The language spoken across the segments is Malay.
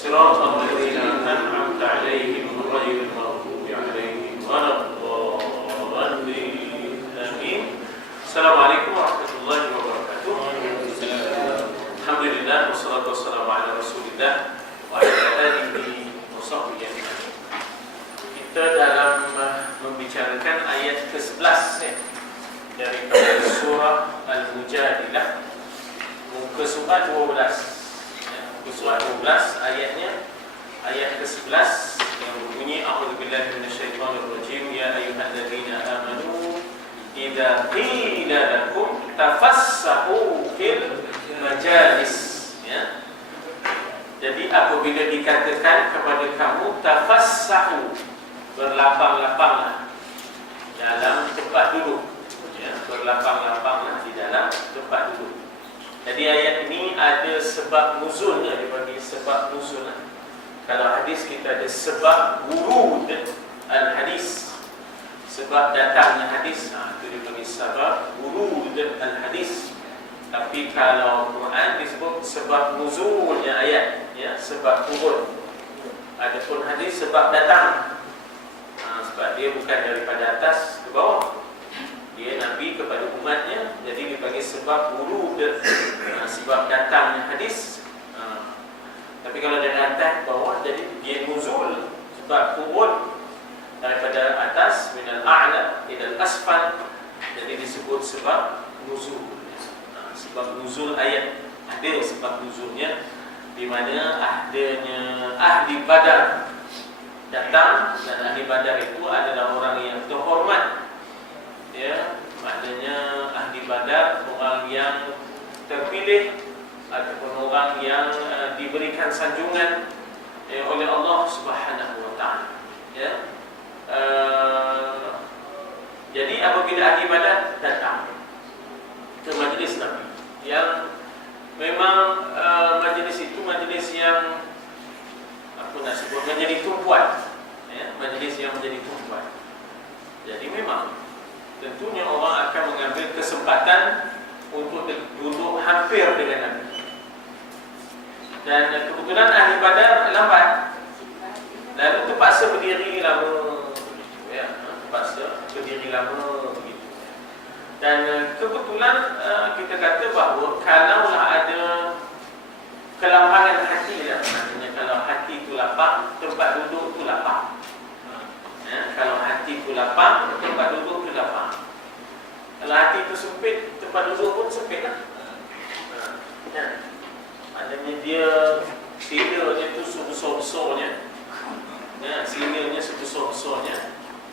صراط الذين أنعمت عليهم غير المغضوب عليهم ولا الضالين آمين. السلام عليكم ورحمة الله وبركاته. الحمد لله والصلاة والسلام على رسول الله وعلى آله وصحبه أجمعين. Kita dalam membicarakan ayat ke-11 dari surah Al-Mujadilah, muka surat 12. Muka surat 12 ayatnya, ayat ke-11 yang berbunyi a'udzubillahi minasyaitonir rajim ya ayyuhalladzina amanu idza qila lakum tafassahu fil majalis, ya. Jadi apabila dikatakan kepada kamu tafassahu, berlapang-lapanglah dalam tempat duduk, ya, berlapang-lapanglah di dalam tempat duduk. Jadi ayat ini ada sebab nuzulnya, dibagi sebab nuzulnya. Kalau hadis kita ada sebab wurud al-hadis, sebab datangnya hadis, itu dibagi sebab wurud al-hadis. Tapi kalau Quran disebut sebab nuzulnya ayat, ya, sebab turun. Adapun hadis sebab datang, sebab dia bukan daripada atas ke bawah, dia Nabi kepada umatnya, jadi dibagi sebab wurud, sebab datangnya hadis. Tapi kalau dari atas ke bawah, jadi dia nuzul, sebab turun daripada atas, minal a'la ilal asfal, jadi disebut sebab nuzul. Sebab nuzul ayat, ada sebab nuzulnya, di mana adanya ahli Badar datang, dan ahli Badar itu adalah orang yang terhormat, ya, maknanya ahli Badar orang yang terpilih ataupun orang yang diberikan sanjungan oleh Allah Subhanahu wa taala, ya. Jadi apabila ahli Badar datang ke majlis Nabi, yang memang majlis itu majlis yang menjadi tumpuan, ya, majlis yang menjadi tumpuan. Jadi memang tentunya orang akan mengambil kesempatan untuk duduk hampir dengan Nabi. Dan kebetulan ahli Badar lambat, lalu terpaksa berdiri lama, ya, terpaksa berdiri lama begitu. Dan kebetulan kita kata bahawa kalaulah ada kelapangan hati, maksudnya kalau hati itu lapang, tempat duduk itu lapang. Ya, kalau hati itu lapang, tempat duduk itu lapang. Kalau hati itu sempit, tempat duduk pun sempit lah. Ya. Maknanya dia silanya itu sebesar-besarnya, ya, silanya sebesar-besarnya,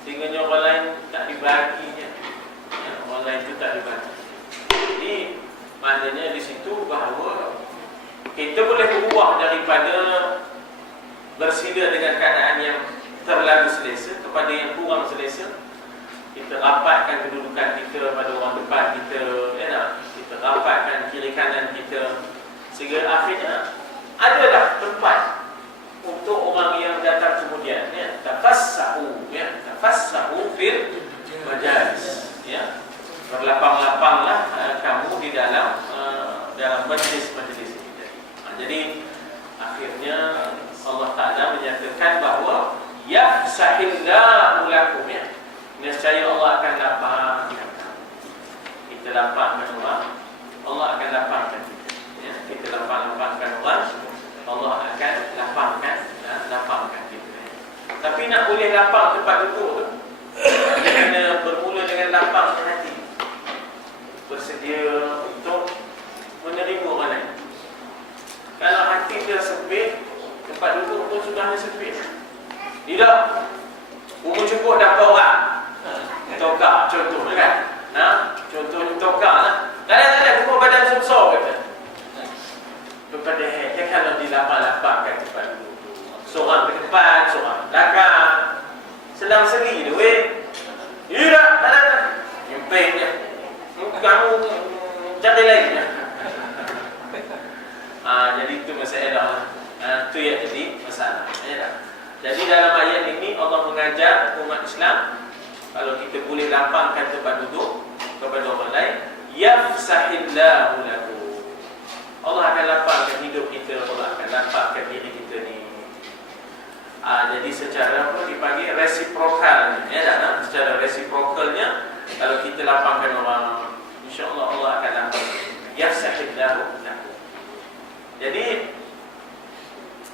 sehingga orang lain tak dibaginya, ya, orang lain itu tak dibagi. Jadi maknanya di situ bahawa kita boleh berubah daripada bersila dengan keadaan yang terlalu selesa kepada yang kurang selesa. Kita rapatkan kedudukan kita pada orang depan kita, ya, kita rapatkan kiri kanan kita, sehingga akhirnya adalah tempat untuk orang yang datang kemudian, ya, tafassahu, ya, tafassahu fil majalis, ya, berlapang-lapanglah kamu di dalam majlis-majlis ini. Jadi akhirnya Allah Ta'ala menyatakan bahawa yafsahillahu lakum, ya, nescaya Allah akan lapangkan kamu. Kita lapangkan orang, Allah akan lapangkan kita, ya. Kita lapangkan orang, Allah akan lapangkan kita. Tapi nak boleh lapang tempat duduk tu, kena bermula dengan lapang hati, bersedia untuk menerima orang lain. Kalau hati dia sempit, tempat duduk pun sudah sempit. Tidak, umur cukup dapat orang tokar, contoh kan? Contoh tokar lah. Tak ada, umur badan sebesar kata. Kepada dia kalau dilapang-lapangkan tempat duduk, seorang ke depan, seorang ke belakang, selang-seli dia, weh. Tidak, tak ada. Nyempit dia. Kamu cari lain. Jadi itu masalah. Itu yang jadi masalah, ya. Jadi dalam ayat ini Allah mengajar umat Islam, kalau kita boleh lapangkan tempat duduk kepada orang lain, yafsahillahu lahu, Allah akan lapangkan hidup kita, Allah akan lapangkan diri kita ni. secara apa dipanggil resiprokalnya, ya tak? Secara resiprokalnya kalau kita lapangkan orang, insya-Allah Allah akan lapangkan. Yafsahillahu lakum. Jadi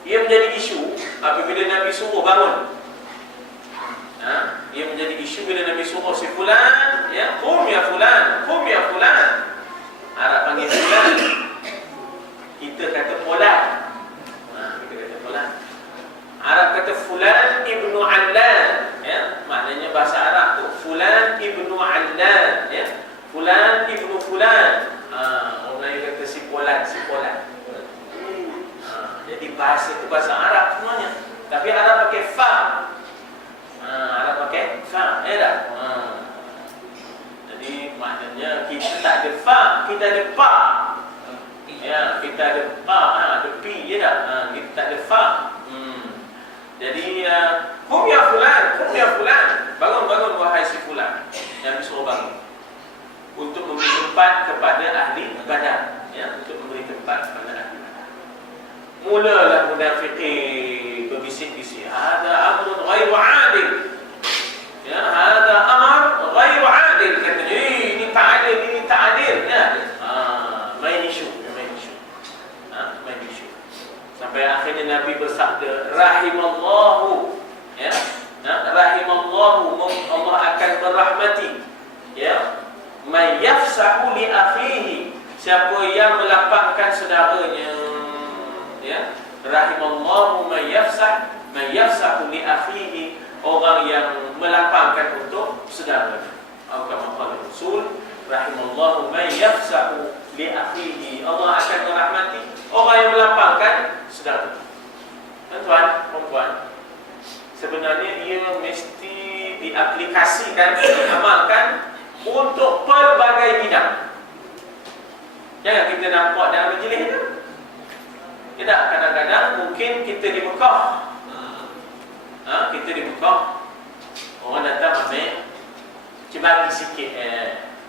ia menjadi isu apabila Nabi suruh bangun. Ia menjadi isu bila Nabi suruh si fulan, ya, qum ya fulan, qum ya fulan. Arab panggil fulan. Kita kata fulan. Kita kata fulan. Arab kata fulan ibnu Allan, ya. Maknanya bahasa Arab tu fulan ibnu Allan, ya. Fulan ibnu fulan. Orang Melayu kata si fulan, si fulan. Jadi bahasa itu bahasa Arab semuanya. Tapi Arab pakai fa. Arab pakai fa, ya tak? Jadi maknanya kita tak ada fa, kita ada pa. Ya, kita ada pa, ada pi, ya tak? Kita tak ada fa. Jadi qum ya fulan, qum ya fulan. Bangun, bangun wahai si fulan. Yang disuruh bangun. Untuk memberi tempat kepada ahli ibadah, ya, untuk memberi tempat kepada ahli ibadah. Mulalah munafiqin berbisik-bisik, hada amrun ghairu adil. Ya, hada amr ghairu adil. Katanya, ini tak adil, ini tak adil, ya. Main isu. Main isu. Sampai akhirnya Nabi bersabda, rahimallahu, ya. Rahimallahu, Allah akan merahmati, ya. Man yafsahu li akhihi, siapa yang melapangkan saudaranya, ya. Rahimallahu man yafsahu li akhihi, orang yang melapangkan untuk saudaranya. Atau kama qala Rasul, rahimallahu man yafsahu li akhihi, Allah akan merahmati orang yang melapangkan saudara. Tuan-tuan, puan-puan, sebenarnya ia mesti diaplikasikan, diamalkan untuk pelbagai bidang. Jangan kita nampak dalam majlis itu. Tidak, kadang-kadang mungkin kita di Mekah. Kita di Mekah, orang datang ambil, bagi sikit.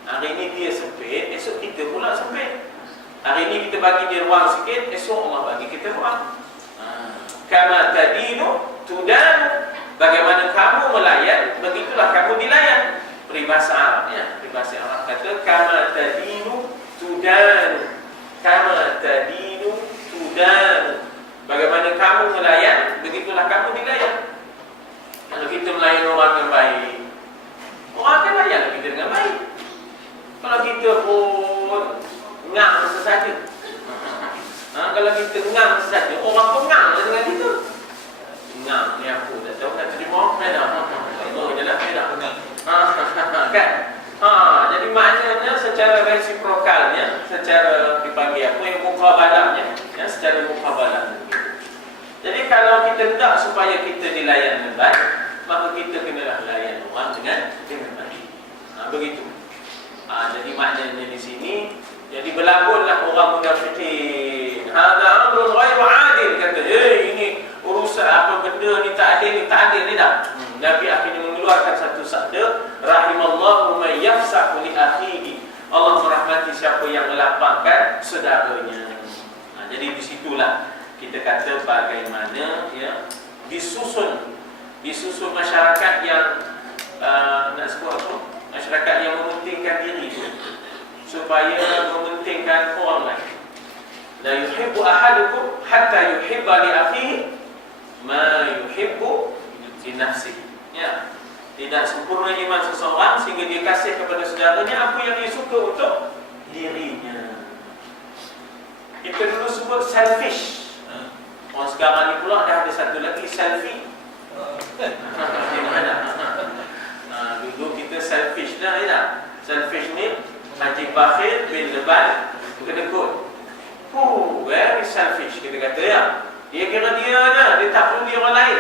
Hari ini dia sempit, esok kita pula sempit. Hari ini kita bagi dia ruang sikit, esok Allah bagi kita ruang. Kama tadinu tudanu, bagaimana kamu melayan, begitulah kamu dilayan. Peribahasa Arab, ya. Peribahasa Arab kata kama tadinu tudanu, kama tadinu tudanu, bagaimana kamu melayan, begitulah kamu dilayan. Kalau kita melayan orang dengan baik, orang akan layan kita dengan baik. Kalau kita pun ngam sesaja, kalau kita ngam sesaja, orang pun ngam dengan kita. Ngam ni aku tak tahu nak terima apa dah. Oh jelas dah. Kan? Jadi maknanya secara resiprokalnya, secara dipanggil apa yang muqabalahnya, ya, secara muqabalah. Jadi kalau kita hendak supaya kita dilayan dengan baik, maka kita kenalah layan orang dengan baik. Begitu. Jadi maknanya di sini, jadi berlakunlah orang munafiqin. Hada amrun ghairu adil, kata, ini urusan apa benda ni tak adil, ni dah. Nabi akhirnya mengeluarkan satu sabda, rahimallahu man yafsahu li akhihi, Allah merahmati siapa yang melapangkan saudaranya. Jadi di situlah kita kata bagaimana, ya, disusun masyarakat yang nak sebut apa? Masyarakat yang mementingkan diri supaya mementingkan orang lain. La yuhibbu ahadukum hatta yuhibba li akhihi ma yuhibbu li nafsihi. Ya. Tidak sempurna iman seseorang sehingga dia kasih kepada saudaranya apa yang dia suka untuk dirinya. Kita dulu sebut selfish. Orang sekarang ni pula dah ada satu lagi, selfie. Di mana? Dulu kita selfish dah, ya tak? Selfish ni Haji Bakhir bin Leban kedekut. Very selfish, kita kata, ya. Dia kira dia dah, dia tak perlu dia orang lain.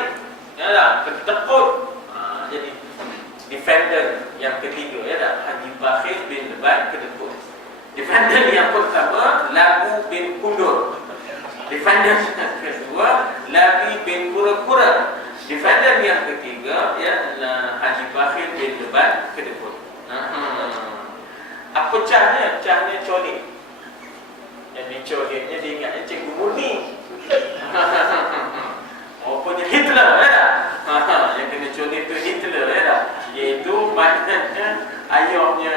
Ya tak? Kedekut. Jadi defender yang ketiga, ya tak? Haji Bakhir bin Leban kedekut. Defender yang pertama, Labu bin Kundur. Defender yang kedua, Labi bin Kura-Kura. Defender yang ketiga, ya, Haji Bakhir bin Leban kedekut. Apa cahnya? Cahnya colik. Jadi coliknya dia ingatnya Cikgu Murni. Rupanya Hitler, ya tak? contoh Hitler ya tak? Iaitu maknanya ayahnya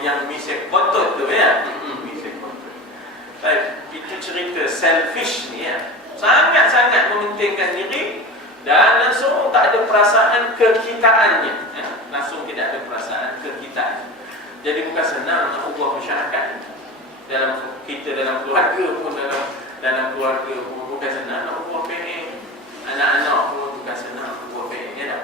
yang misek kotot tu ya. Misek kotot. Baik, itu cerita selfish ni ya. Sangat-sangat mementingkan diri dan langsung tak ada perasaan kekitaannya ya. Langsung tidak ada perasaan kekitaan. Jadi bukan senang nak ubah masyarakat dalam kita, dalam keluarga pun, dalam keluarga pun bukan senang nak ubah PN. Anak-anak pun bukan senang nak ubah PN ya tak?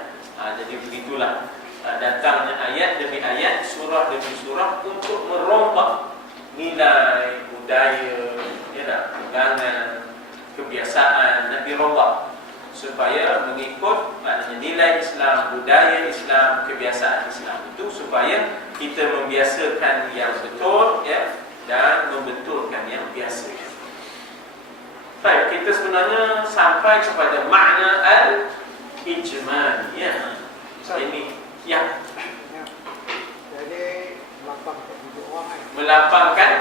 Jadi begitulah datangnya ayat demi ayat, surah demi surah untuk merombak nilai budaya ya tak? Pegangan kebiasaan nak dirombak supaya mengikut maknanya nilai Islam, budaya Islam, kebiasaan Islam itu, supaya kita membiasakan yang betul ya dan membetulkan yang biasa. Baik, kita sebenarnya sampai kepada makna al-ijmal ya. Ini ya. Jadi melapangkan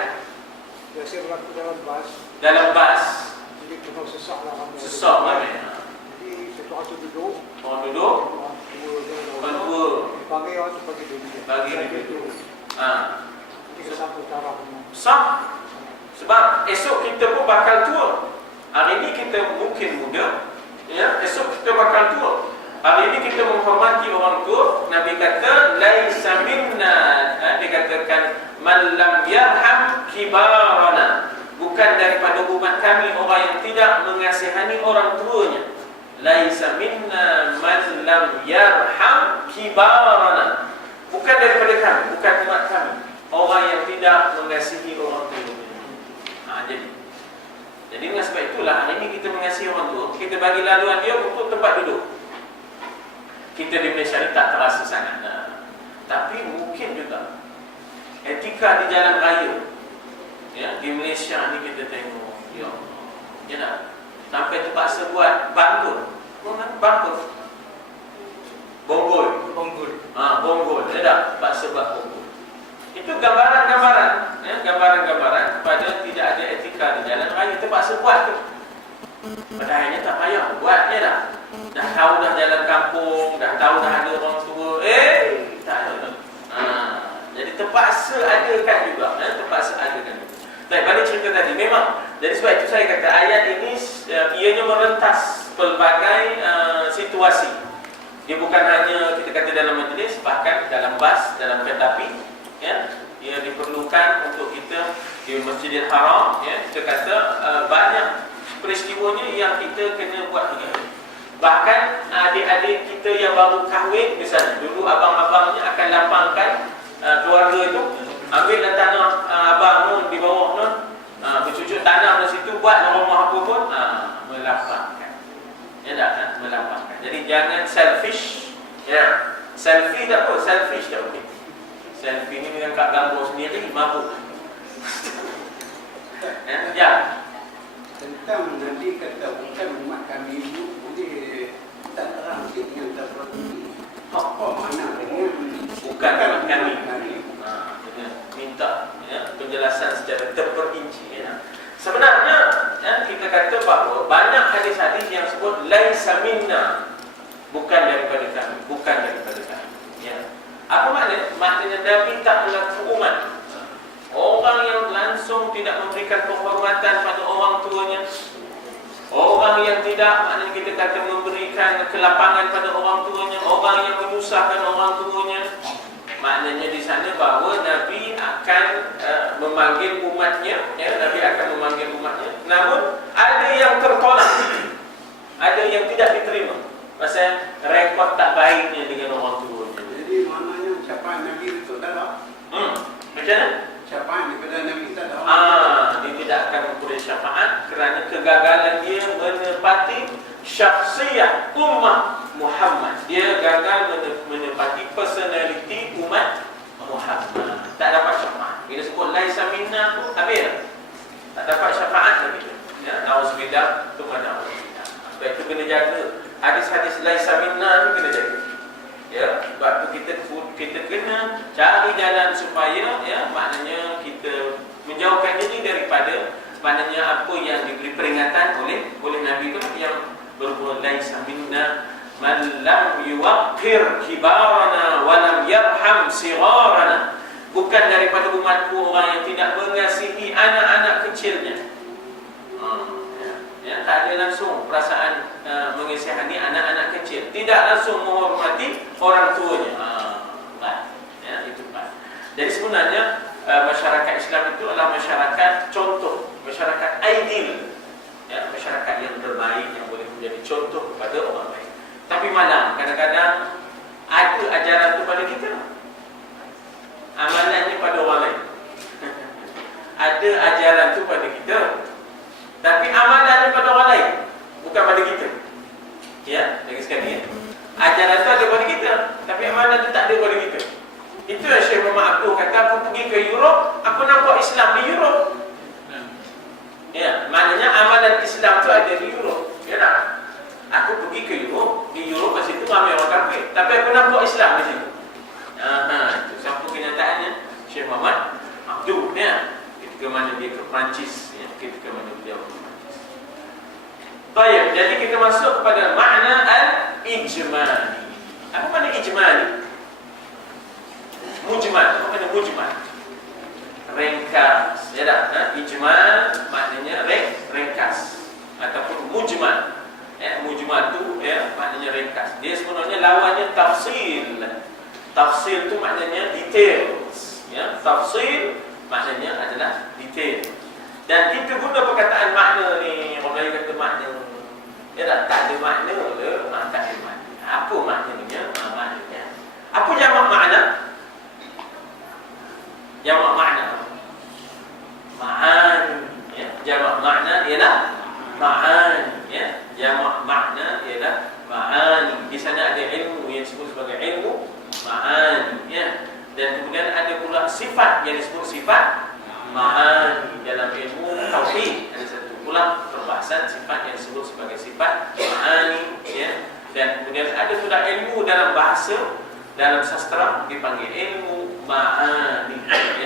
biasa berlaku dalam bas. Jadi kena sesak lah kamu. Sesak mana? Jadi satu tu duduk. Orang duduk. Orang dua. Dipanggil orang tu bagi duduk. Bagi duduk. Jadi satu cara kamu. Sah. Sebab esok kita pun bakal tua. Hari ini kita mungkin muda, ya, esok kita bakal tua. Hari ini kita menghormati orang tua. Nabi kata laisa minna, dikatakan man lam yarham kibarana, bukan daripada umat kami orang yang tidak mengasihani orang tuanya. Laisa minna man lam yarham kibarana, bukan daripada kami, bukan umat kami orang yang tidak mengasihi orang tuanya. Jadi dengan sebab itulah hari ini kita mengasihi orang tua, kita bagi laluan dia untuk tempat duduk. Kita di Malaysia ni tak terasa sangat tapi mungkin juga etika di jalan raya ya, di Malaysia ni kita tengok ya Allah, ya tak? Sampai terpaksa buat bangkul. Bangkul bonggol. Bonggol ya tak? Terpaksa buat bonggol. Itu gambaran-gambaran ya, gambaran-gambaran kepada tidak ada etika di jalan raya, terpaksa buat tu. Padahalnya tak payah buat ya tak? Dah tahu dah jalan kampung, dah tahu dah ada orang tua, tak ada. Jadi terpaksa adakan juga, terpaksa adakan juga. Baik, balik cerita tadi, memang jadi sebab itu saya kata ayat ini ianya merentas pelbagai situasi. Dia bukan hanya kita kata dalam majlis, bahkan dalam bas, dalam kereta api ya, ia diperlukan untuk kita di Masjidil Haram ya, kita kata banyak peristiwanya yang kita kena buat begini. Bahkan adik-adik kita yang baru kahwin misalnya, dulu abang-abangnya akan lapangkan keluarga itu, ambillah tanah abang nun di bawah nun, bercucuk tanah di situ, buat rumah apa pun, melapangkan. Ya tak? Melapangkan. Jadi jangan selfish ya. Selfie tak apa, selfish tak boleh. Selfie ni dengan kat gambar sendiri mabuk. Ya. Tentang Nabi kata bukan umat kami itu boleh tak terang sikit yang terpenuhi. Apa mana dengan bukan umat kami? Minta ya, penjelasan secara terperinci ya. Sebenarnya ya, kita kata bahawa banyak hadis-hadis yang sebut laisa minna, bukan daripada kami, bukan daripada kami ya. Apa maknanya? Maknanya Nabi tak melaku umat. Orang yang langsung tidak memberikan penghormatan pada orang tuanya, orang yang tidak, maknanya kita kata memberikan kelapangan pada orang tuanya, orang yang menyusahkan orang tuanya, maknanya di sana bahawa Nabi akan memanggil umatnya ya, Nabi akan memanggil umatnya. Namun ada yang tertolak, ada yang tidak diterima pasal rekod tak baiknya dengan orang tuanya. jadi maknanya ucapan Nabi itu tak ada. Macam mana? Ucapan daripada Nabi tak ada. Dia tidak akan memperoleh syafaat kerana kegagalan dia menepati syakhsiyah ummah Muhammad. Dia gagal menepati personality umat Muhammad. Tak dapat syafaat. Bila sebut laisa minna tu habis. Tak dapat syafaat lagi. Ya, nauzubillah, kepada Allah. Sebab itu kena jaga. Hadis-hadis laisa minna ni kena jaga. Ya, sebab tu kita kena cari jalan supaya ya, maknanya kita menjauhkan diri daripada maknanya apa yang diberi peringatan oleh Nabi itu yang berhubungan laisa minna, Man lam yuwaqqir kibarana wa lam yarham sigharana. Bukan daripada umatku orang yang tidak mengasihi anak-anak kecilnya. Tak ada langsung perasaan mengasihani anak-anak kecil. Tidak langsung menghormati orang tuanya. Itu Pak. Jadi sebenarnya masyarakat Islam itu adalah masyarakat contoh, masyarakat ideal, masyarakat yang terbaik yang boleh menjadi contoh kepada orang lain. Tapi malam kadang-kadang ada ajaran itu pada kita, amalannya pada orang lain. Ada ajaran itu pada kita, tapi amalannya pada orang lain, bukan pada kita. Ya, lagi sekali ya. Ajaran itu ada pada kita, tapi amalan itu tak ada pada kita. Itu yang Syekh Muhammad Abdul kata, aku pergi ke Europe, aku nampak Islam di Europe. Ya, maknanya amalan Islam itu ada di Europe. Ya tak? Aku pergi ke Europe, di Europe masih itu ramai orang kafir, tapi aku nampak Islam di situ. Itu satu kenyataannya Syekh Muhammad Abdul ya, ketika mana dia ke Perancis ya, ketika mana beliau ke Perancis. Baik, jadi kita masuk kepada makna al-ijmali. Apa makna ijmali? Mujmal, apa makna mujmal? Ringkas, ya tak? Ijmal maknanya ringkas ataupun mujmal. Mujmal tu ya maknanya ringkas. Dia sebenarnya lawannya tafsil. Tafsil tu maknanya details. Ya, tafsil maknanya adalah detail. Dan kita guna perkataan makna ni, orang Melayu kata makna. Ya tak ada makna ke? Tak ada makna. Apa maknanya? Maknanya. Apa jamak makna? Jamak makna. Ma'ani. Ya, jamak makna ialah ma'ani. Ya, jamak makna ialah ma'ani. Di sana ada ilmu yang disebut sebagai ilmu ma'ani. Ya. Dan kemudian ada pula sifat yang disebut sifat ma'ani. Dalam ilmu tauhid ada satu pula perbahasan sifat yang disebut sebagai sifat ma'ani. Ya. Dan kemudian ada pula ilmu dalam bahasa, dalam sastra dipanggil ilmu ma'ani.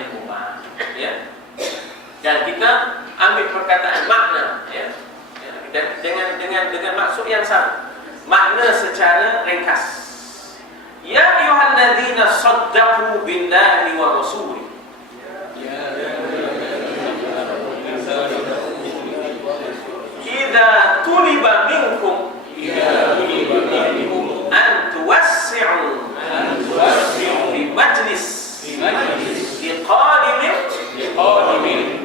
Ilmu ma'ani. Ya. Dan kita ambil perkataan makna ya. Dengan maksud yang sama. Makna secara ringkas. Ya ayyuhalladzina saddaqu billahi wa rasuli. Idza tuliba minkum an tuwassi'u fi majlis liqadimin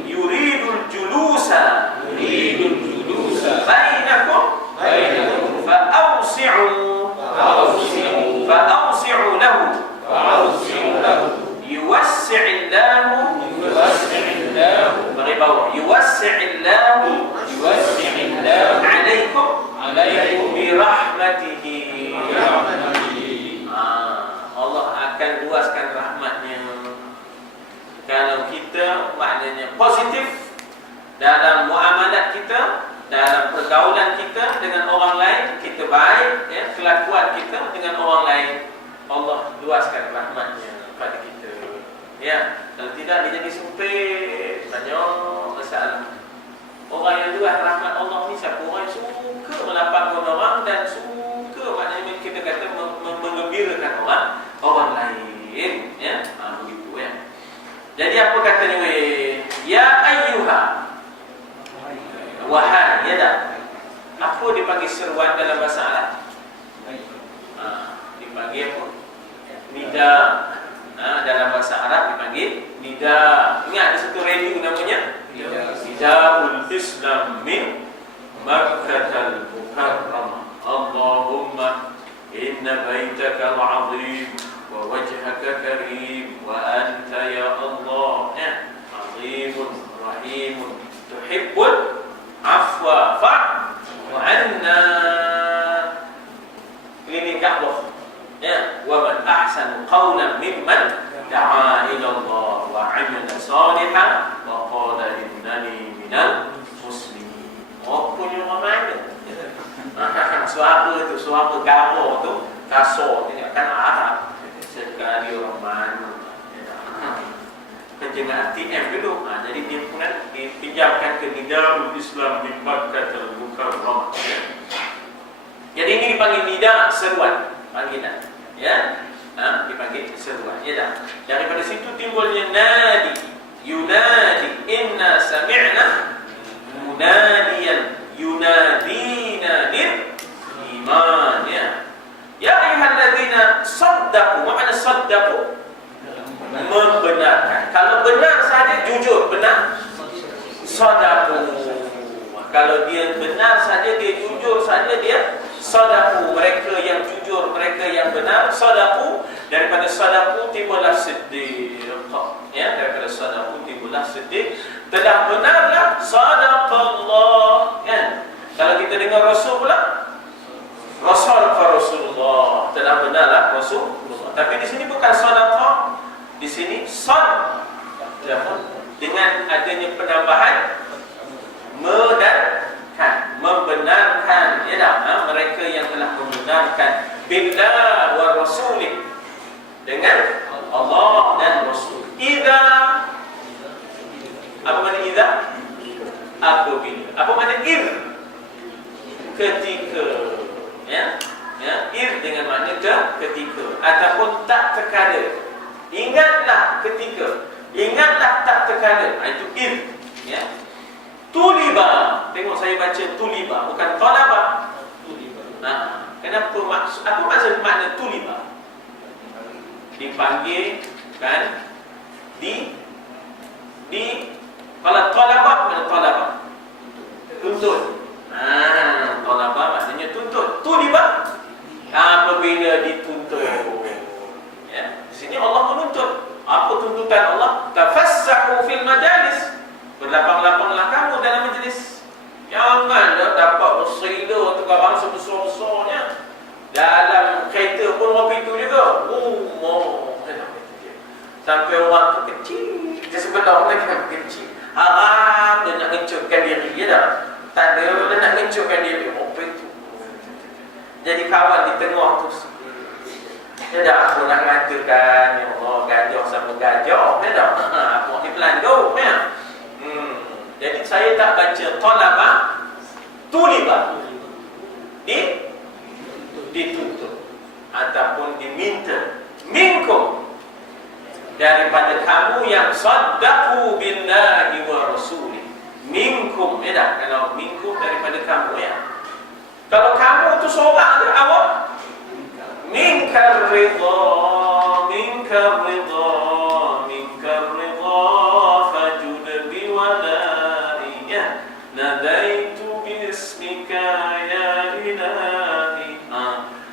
yuridul julusa bainakum fa'awsi'u lahu yuwassi'illahu bagi bawah yuwassi'illahu alaikum birahmatihi. Allah akan luaskan rahmatnya kalau kita maknanya positif dalam muamalat kita, dalam pergaulan kita dengan orang lain, kita baik ya, kelakuan kita dengan orang lain, Allah luaskan rahmatnya pada kita ya. Kalau tidak dia jadi sempit, banyak masalah. Orang yang luas rahmat Allah ni siapa? Orang yang suka melapangkan orang dan suka maknanya kita kata menggembirakan orang lain ya. Begitu ya. Jadi apa katanya ya ayyuha, wahai ya dah. Apa dipanggil seruan dalam bahasa Arab? Dipanggil apa? Nida. Dalam bahasa Arab dipanggil nida. Ingat ada satu radio namanya Nidaul Islam min Makkatal Mukarramah. Allahumma inna baitakal azim wa wajhaka karim wa anta ya Allah azimun rahimun tuhibbul afwa fa'fu anna. Ini Ka'bah ya. Wa man ahsanu qawlan mimman da'a ila Allah wa 'amila salihan wa qala innani minal muslimin. Apa yang mana? Suara itu, suara garo tu, kasar tu kan Arab. Sekali orang mana? Penjengat ATM dulu. Jadi dia pun dipinjamkan ke Nidaul Islam di Makkatul Mukarramah. Jadi ini dipanggil nida, seruan, panggilan. Ya, dipanggil seruan. Ya dah. Daripada situ timbulnya nadi, yunadi, inna sami'na munadiyan yunadina lil iman. Ya ayyuhalladzina saddaqu. Apa makna saddaqu? Membenarkan. Kalau benar saja jujur, benar. Sadaqu. Kalau dia benar saja, dia jujur saja, dia sadaqu. Mereka yang jujur, mereka yang benar, sadaqu. Daripada sadaqu timbullah siddiq. Ya, daripada sadaqu timbullah siddiq. Telah benarlah sadaqallah. Ya. Kalau kita dengar Rasul pula, Rasulullah, telah benarlah Rasulullah. Tapi di sini bukan sadaqah, di sini sad. Dengan adanya penambahan membenarkan, membenarkan, ya dah, mereka yang telah membenarkan billah wa rasulih, dengan Allah dan Rasul. Idza, apa makna idza? Apabila. Apa makna ir? Ketika. Ya, ir dengan makna ketika, ataupun tak terkala. Ingatlah ketika, ingatlah tak terkala. Itu ir. Ya. Tuliba. Tengok saya baca tuliba, bukan talaba. Tuliba. Kenapa maksud? Apa maksud makna tuliba? Dipanggil kan? Kalau talaba, mana talaba? Tuntut. Talaba maksudnya tuntut. Tuliba apabila dituntut. Ya, di sini Allah menuntut. Apa tuntutan Allah? Tafassahu fil majalis. Berlapang-lapanglah kamu dalam majlis. Jangan dapat bersila untuk orang sebesar-besarnya. Dalam kereta pun orang itu juga. Sampai orang tu kecil. Dia sebelah orang kan kecil. Harap dia nak ngencurkan diri. Ya dah. Tak ada dia nak ngencurkan diri. Apa itu? Jadi kawan di tengah tu. Ya dah, aku nak mengatakan, ya Allah, gajah sama gajah. Ya dah. Aku ni pelanduk. Ya. Jadi saya tak baca talaba, tuliba. Dituntut ataupun diminta. Minkum, daripada kamu yang saddaqu billahi wa rasulih. Minkum, ya dah. Kalau minkum daripada kamu, ya. Kalau kamu tu seorang, awak minkar ridha, minkar ridha, minkar ridha, fajud biwalai, ya. Nadaitu bismika ya ilahi.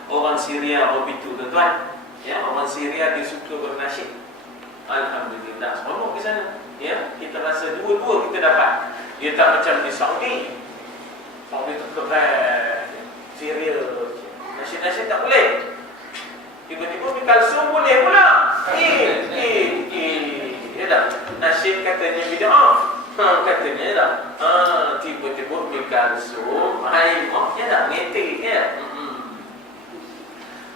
Orang Syria begitu, tuan-tuan. Ya, orang Syria dia suka bernasyid. Alhamdulillah, seronok di sana. Ya, kita rasa dua-dua kita dapat. Dia tak macam di Saudi. Saudi tu keren. Syria nasyid-nasyid tak boleh. Tiba-tiba Mikalsum boleh pula. Ya dah. Nasyid katanya bid'ah. Katanya ya dah. Tiba-tiba Mikalsum haimah, ya dah, ngetik ya.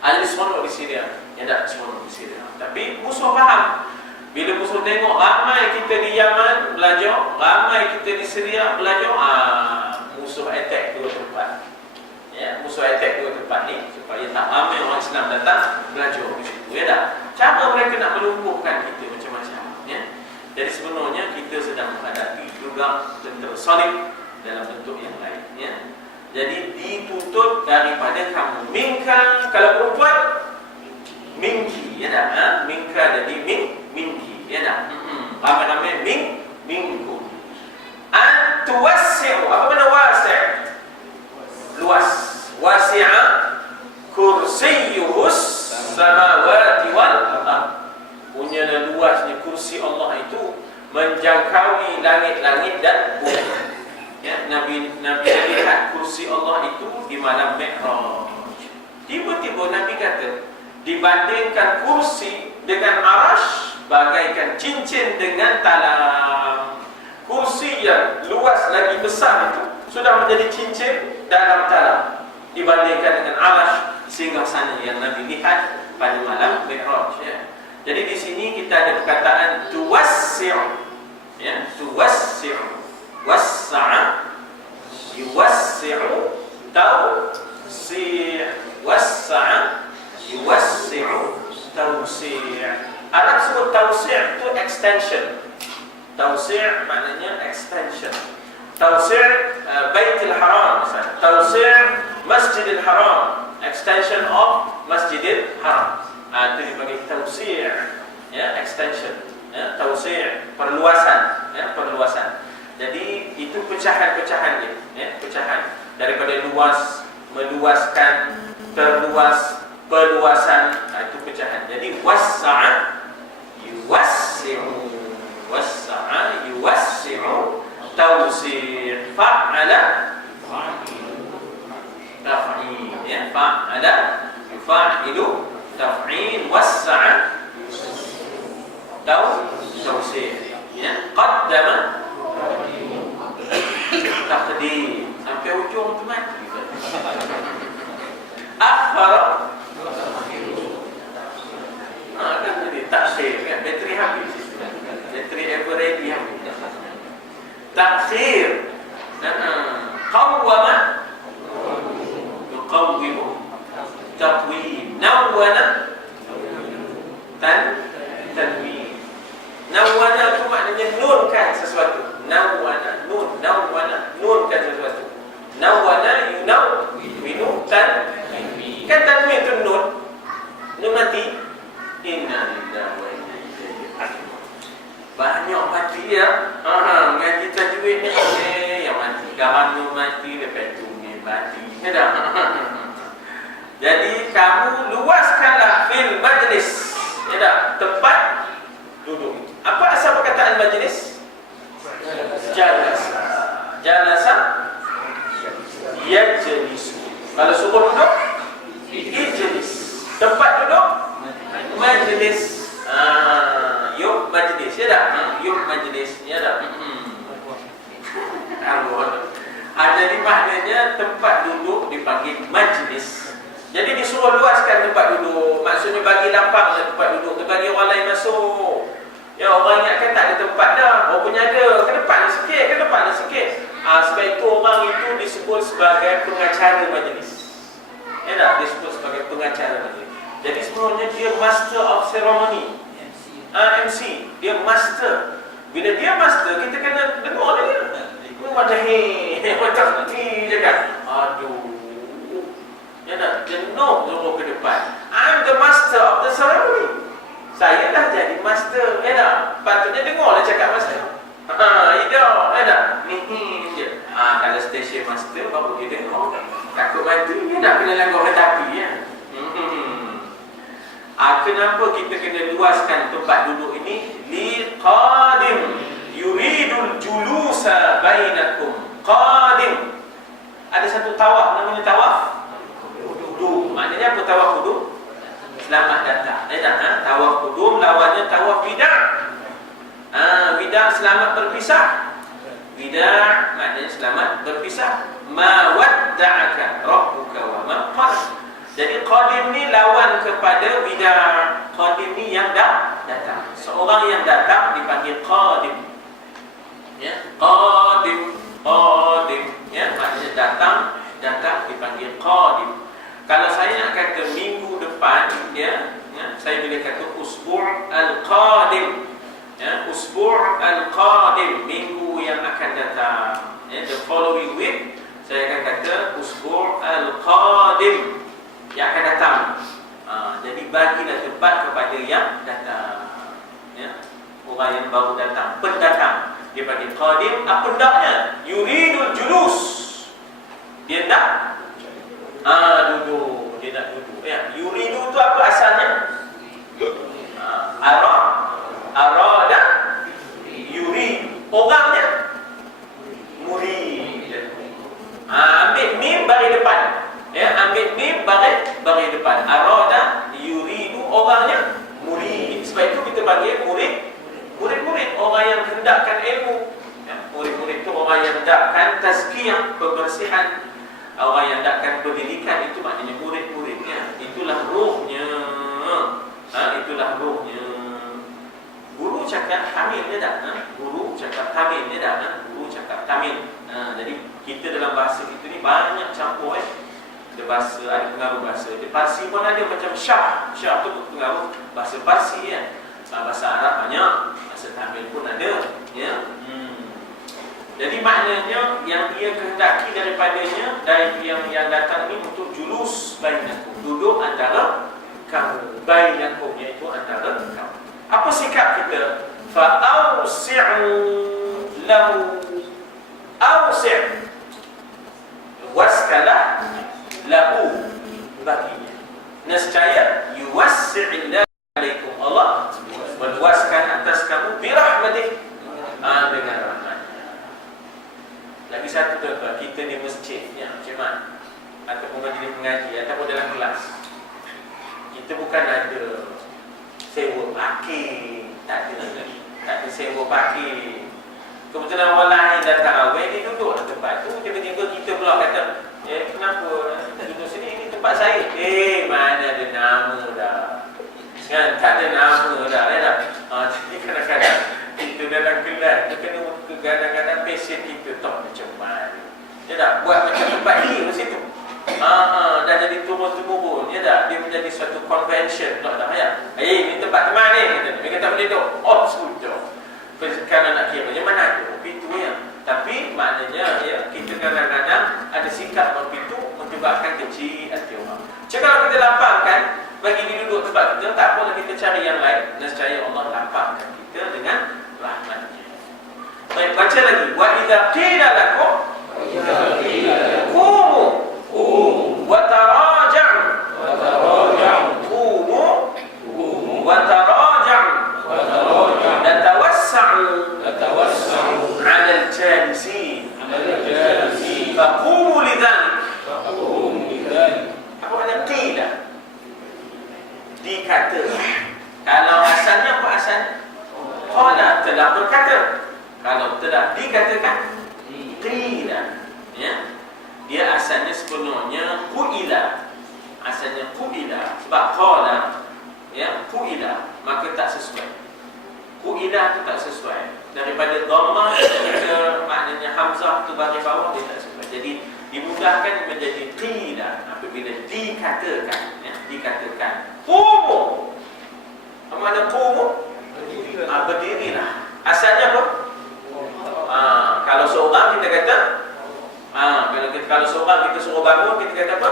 Ahli seronok di Syria. Ya dah, seronok di Syria. Tapi musuh faham. Bila musuh tengok ramai kita di Yaman belajar, ramai kita di Syria belajar, musuh attack dua tempat. Ya, musuh attack dua tempat ni supaya tak ramai orang Islam datang belajar di situ. Ya dah. Cara mereka nak melumpuhkan kita macam-macam. Ya. Jadi sebenarnya kita sedang menghadapi juga tentera salib dalam bentuk yang lain. Ya. Jadi dituntut daripada kamu. Minka, kalau perempuan minki, ya dah. Minka jadi minki, ya dah. Ramai-ramai mingku. Tuwassi'u. Apa makna wasi'? Luas. Wasi'a kursiyyuhus samawati wal ardh. Punya luasnya kursi Allah itu menjangkaui langit-langit dan bumi. Ya, Nabi lihat kursi Allah itu di malam Mi'raj. Tiba-tiba Nabi kata, dibandingkan kursi dengan arash, bagaikan cincin dengan talam. Kursi yang luas lagi besar itu sudah menjadi cincin dalam talam, dibandingkan dengan arash, singgasana yang Nabi lihat pada malam Mi'raj. Ya. Jadi di sini kita ada perkataan tuwassi'u. Ya, tuwassi'u. Wassa'a yuwassi'u tawsi'a. tausi'. Arab sebut tausi' itu extension. Tausi' maknanya extension. Tausi' Baitul Haram misalnya. Tausi' Masjidil Haram, extension of Masjidil Haram. Itu dipanggil tausi', ya, extension, ya, tausi', perluasan, ya, perluasan. Jadi itu pecahan-pecahan dia, ya, pecahan daripada luas, meluaskan, terluas, perluasan, itu pecahan. Jadi wassa'a yuwassi'u, wassa'a yuwassi'u, tausi', fa'ala taf'il, ya, fa'ala yufa'ilu taf'il, wassa'a tausi', ya, qaddama taqdim, sampai ujung tu mati. Akhara kan jadi takhir, kan bateri habis, bateri everready habis. Takhir, qawwama yuqawwimu taqwim, nawwana tanwin. Nawwana itu maknanya nunkan sesuatu. Nawwana, nunkan sesuatu. Nawwana yunawwinu tanwin. Kan tanwin itu nun mati. Inna lillahi wa inna ilaihi raji'un. Banyak mati ya. Ngaji tajwid ni yang mati. Kawan mati, lepas tu ni mati. Ada. Jadi kamu luaskanlah fil majlis. Ya, tempat duduk. Apa asal perkataan majlis? Jalasa. Jalasa yajlisu. Kalau suruh duduk, ijlis. Tempat duduk, majlis. Yuk majlis, ya dah. Yuk majlis, ya dah. Jadi maknanya tempat duduk dipanggil majlis. Jadi disuruh luaskan tempat duduk. Maksudnya bagi lapang tempat duduk, bagi orang lain masuk. Ya, orang ingatkan tak ada tempat dah. Orang punya ada. Ke depan ni sikit, ke depan ni sikit. Sebab itu orang itu disebut sebagai pengacara majlis. Ya tak? Disebut sebagai pengacara majlis. Jadi sebenarnya dia master of ceremony. MC. Dia master. Bila dia master, kita kena dengar dia. Macam macam ni je kan. Aduh. Ya tak? Jenuh suruh ke depan. I'm the master of the ceremony. Saya dah jadi master, ya tak? Patutnya dengarlah cakap master. Ida, ya tak? Ni je. Kalau station master baru dia dengar. Takut mati, ya tak? Kena lagu hadapi, ya. Kenapa kita kena luaskan tempat duduk ini? Liqadim yuridul julusa bainakum. Qadim. Ada satu tawaf namanya tawaf qudum. Maknanya apa tawaf qudum? Selamat datang. Tawaf qudum lawannya tawaf wida'. Wida' selamat berpisah. Wida' maknanya selamat berpisah. Ma wadda'aka rabbuka wa ma qala. Jadi qadim ni lawan kepada wida'. Qadim ni yang datang. Seorang yang datang dipanggil qadim. Ya, qadim. Ya, maknanya datang dipanggil qadim. Kalau saya nak kata minggu depan, ya, saya boleh kata usbu' al-qadim. Ya, usbu' al-qadim, minggu yang akan datang. Ya, the following week saya akan kata usbu' al-qadim, yang akan datang. Jadi bagilah tempat kepada yang datang. Ya, orang yang baru datang, pendatang. Dia panggil qadim. Apa hendaknya? Yuridul julus. Dia nak duduk. Dia nak duduk. Ya, yuridu tu apa asalnya? Arada yurid. Orangnya murid. Ambil mim bagi depan. Ya, ambil mim bagi depan. Arada yuridu, orangnya murid. Sebab itu kita panggil murid. Murid-murid, orang yang hendakkan ilmu. Ya, murid-murid itu orang yang hendakkan tazkiyah, kebersihan. Orang yang hendakkan pendidikan, itu maknanya murid-muridnya. Itulah ruhnya. Itulah ruhnya. Guru cakap tamil dia tak? Guru cakap tamil dia tak? Guru cakap tamil. Jadi kita dalam bahasa kita ni banyak campur. Ada bahasa, ada pengaruh bahasa. Di Parsi pun ada macam Syah. Syah tu pengaruh bahasa Parsi ya. Bahasa Arab banyak, bahasa Tamil pun ada ya. Jadi maknanya yang dia kehendaki daripadanya dari yang datang ini untuk julus bainakum, duduk antara kamu, bainakum iaitu antara kamu. Apa sikap kita? Fa'ausi'u lahu, ausi', luaskalah lahu baginya. Nescaya yuwassi'illahu alaikum, Allah meluaskan atas kamu birahmatih, dengan rahmat. Lagi satu tuan-tuan, kita di masjid ya, macam mana? Ataupun majlis mengaji ataupun dalam kelas, kita bukan ada sewa parking, tak ada sewa parking. Kebetulan orang lain dah tarawih, dia duduk di tempat tu, tiba-tiba kita pula kata, kenapa kita duduk sini, ini tempat saya. Mana ada nama dah kan, tak ada nama dah ya tak? Jadi kadang-kadang kita dalam kelas, kita kena kadang-kadang pasien kita tahu macam mana ya tak? Buat macam tempat ni masa tu dah jadi turun-temurun ya tak? Dia menjadi suatu convention tak ya? Ni tempat teman ni mereka tak boleh duduk, sudah kalau nak kira macam mana tu pintu ya. Tapi maknanya ya, kita kadang-kadang ada sikap begitu menyebabkan kecil hati orang. Kalau kita lapangkan bagi dia duduk tempat kita, tak apalah kita cari yang lain. Nescaya Allah lapangkan kita dengan rahmat-Nya. Baik, baca lagi. Wa idza qila lakum qumu wa taraja'u qumu wa taraja'u natawassa'u 'ala al-jalisin faqumu lidzalik. Apa makna qila? Dikatakan. Kalau asalnya apa asalnya? Qala, telah berkata. Kalau telah dikatakan, qila ya. Dia asalnya sebenarnya qu'ila. Asalnya qu'ila. Sebab qala ya, qu'ila, maka tak sesuai. Qu'ila tu tak sesuai. Daripada dhammah kita maknanya hamzah tu bagi bawah, dia tak sesuai. Jadi dimudahkan menjadi qila apabila dikatakan ya, dikatakan. Qumu. Apa makna qumu? Berdirilah. Asalnya apa? Kalau seorang kita kata kalau seorang kita suruh bangun, kita kata apa?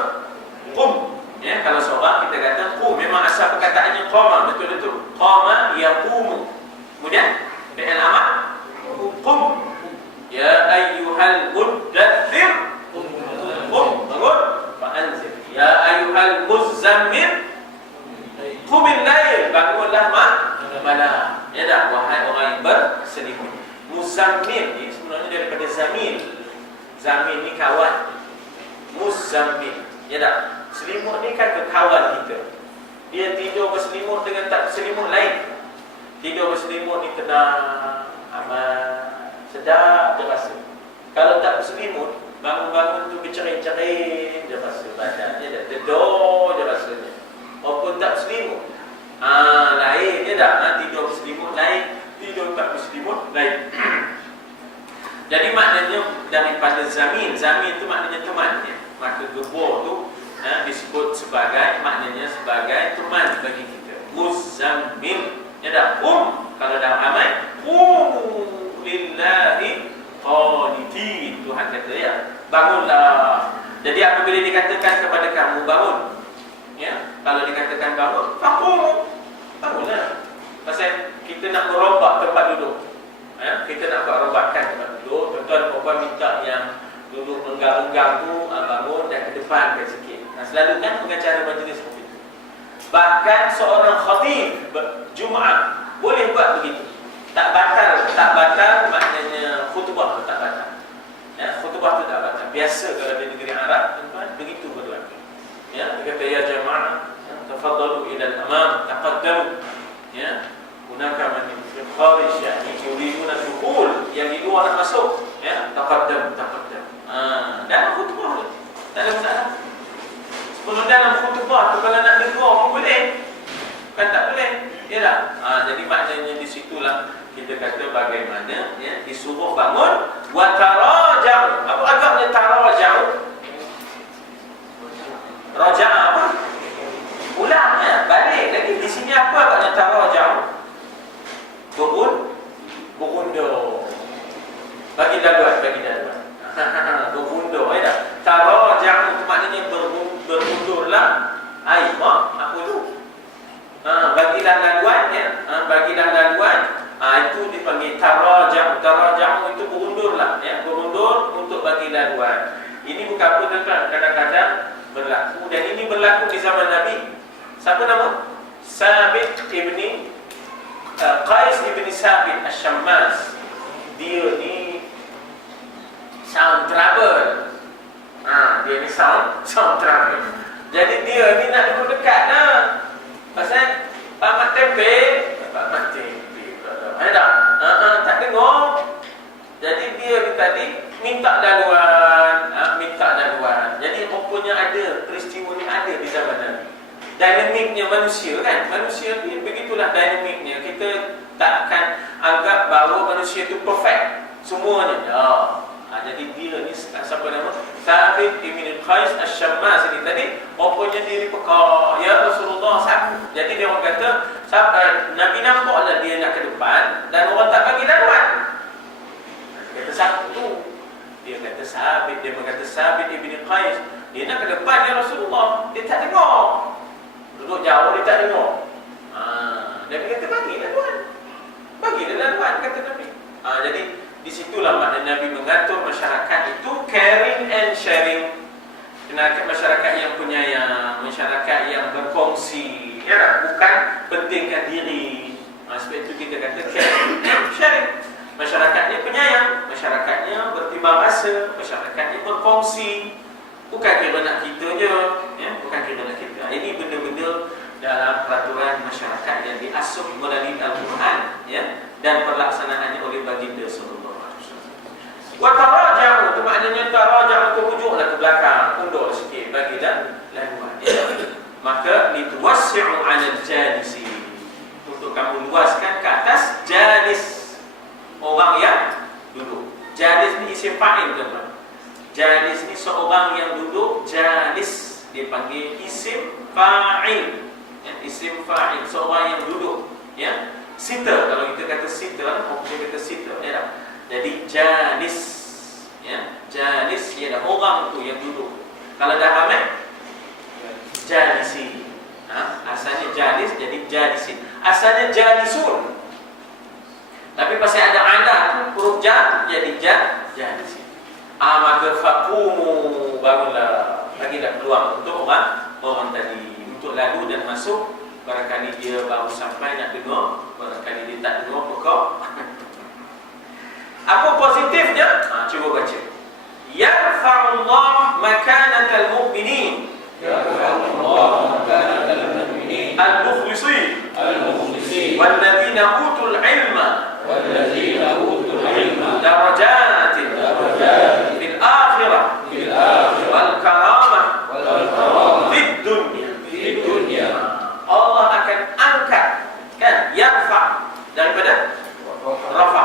Qum. Ya, kalau seorang kita kata qum. Memang asal perkataannya qama, betul-betul. Qama yaqumu. Kemudian fi'il amr qum. Ya ayyuhal muddaththir qum, bangun, fa'anzir. Ya ayyuhal muzammil qumil lail, bangunlah malam. Ya dah, wahai orang yang berselimut. Muzammil ni sebenarnya daripada zamil. Zamil ni kawan. Muzammil. Ya dah, selimut ni kan kawan kita. Dia tidur berselimut dengan tak berselimut lain. Tidur berselimut ni tenang, aman, sedap dia rasa. Kalau tak berselimut, bangun-bangun tu bercerai-cerai dia rasa badannya dah dedor dia rasanya. Walaupun tak berselimut, lain dia dah. Tidur berselimut lain, tidur tak berselimut lain. Jadi maknanya daripada zamin. Zamin tu maknanya teman ya. Maka gebur tu disebut sebagai, maknanya sebagai teman bagi kita. Muzammil. Ya dah, kalau dah ramai, lillahi qanitin. Tuhan kata ya, bangunlah. Jadi apabila dikatakan kepada kamu bangun, ya, kalau dikatakan bangun, faqumu, bangunlah. Pasal kita nak merobak tempat duduk. Ya, kita nak buat robakan tempat duduk. Tuan-tuan puan minta yang duduk enggang-enggang tu bangun dan ke depan sikit. Selalu kan pengacara majlis seperti itu. Bahkan seorang khatib Jumaat boleh buat begitu. Tak batal maknanya khutbah tu tak batal. Ya, khutbah tu tak batal. Biasa kalau di negeri Arab tuan-tuan begitu berlaku. Ya, dia kata ya jamaah, tafaddalu ila al-amam, taqaddamu. Ya, hunaka man fi kharij yani yuriduna dukhul, yang di luar nak masuk, ya, taqaddam. Dalam khutbah tu tak ada masalah. Sebelum dalam khutbah tu kalau nak dengar pun boleh. Kan tak boleh. Ya tak? Jadi maknanya di situlah kita kata bagaimana ya, disuruh bangun wa taraja'u. Apa agaknya taraja'u? bagi laluan. Ini bukan apa tuan-tuan, kadang-kadang berlaku, dan ini berlaku di zaman Nabi. Siapa nama? Sabit ibni Qais ibni Sabit Asy-Syammas. Dia ni sound trouble. Dia ni sound trouble. Jadi dia ni nak duduk dekat dah. Pasal Pak Mat Tempe ada tak dengar. Jadi dia ni tadi minta laluan. Jadi rupanya ada peristiwa ni ada di zaman Nabi. Dinamiknya manusia kan. Manusia ni begitulah dinamiknya. Kita tak akan anggap bahawa manusia itu perfect semuanya. Jadi dia ni siapa nama? Sabit ibn Qais Asy-Syammas ini tadi rupanya diri peka, ya Rasulullah sahabat. Jadi dia orang kata Nabi nampaklah dia nak ke depan dan orang tak bagi laluan. Dia kata satu. Dia kata Sabit ibn Qais, dia nak ke depan ya Rasulullah, dia tak dengar. Duduk jauh dia tak dengar. Nabi kata bagi laluan kata Nabi. Jadi di situlah makna Nabi mengatur masyarakat itu caring and sharing. Masyarakat yang penyayang, masyarakat yang berkongsi, ya, bukan pentingkan diri. Sebab itu kita kata caring and sharing. Masyarakatnya penyayang, masyarakatnya bertimbang rasa, masyarakatnya berkongsi. Bukan kira nak kita je, ya, bukan kira nak kita. Ini benda-benda dalam peraturan masyarakat yang diasuh melalui Al-Quran, ya, dan pelaksanaannya oleh baginda sallallahu alaihi wasallam. Wa taraja'u, itu maknanya taraja'u, itu rujuklah ke belakang, undur sikit bagi dan laluan. Ya. Maka lituwassi'u 'alal jalisi, untuk kamu luaskan ke atas jalis, orang yang duduk. Jalis ni isim fa'il tuan-tuan. Jalis ni seorang yang duduk, jalis dia panggil isim fa'il. Ya, isim fa'il, seorang yang duduk, ya. Sita, kalau kita kata sita, kita kata sita, ya tak? Jadi jalis, ya, jalis ialah orang tu yang duduk. Kalau dah ramai, jalisi. Asalnya jalis jadi jalisin. Asalnya jalisun. Tapi pasal ada ala tu huruf jar jadi jalisin. Maka faqumu, barulah bagilah peluang untuk orang tadi untuk lalu dan masuk. Barangkali dia baru sampai nak dengar, barangkali dia tak dengar pokok. Apa positifnya? Cuba baca. Yarfa'ullah makanatal mu'minin. Yarfa'ullah makanatal mu'minin. Al-mukhlisin. Walladzina utul ilma. Darajatin. Fil akhirah. Wal karamah. Fid dunya. Allah akan angkat, kan, yarfa daripada rafa.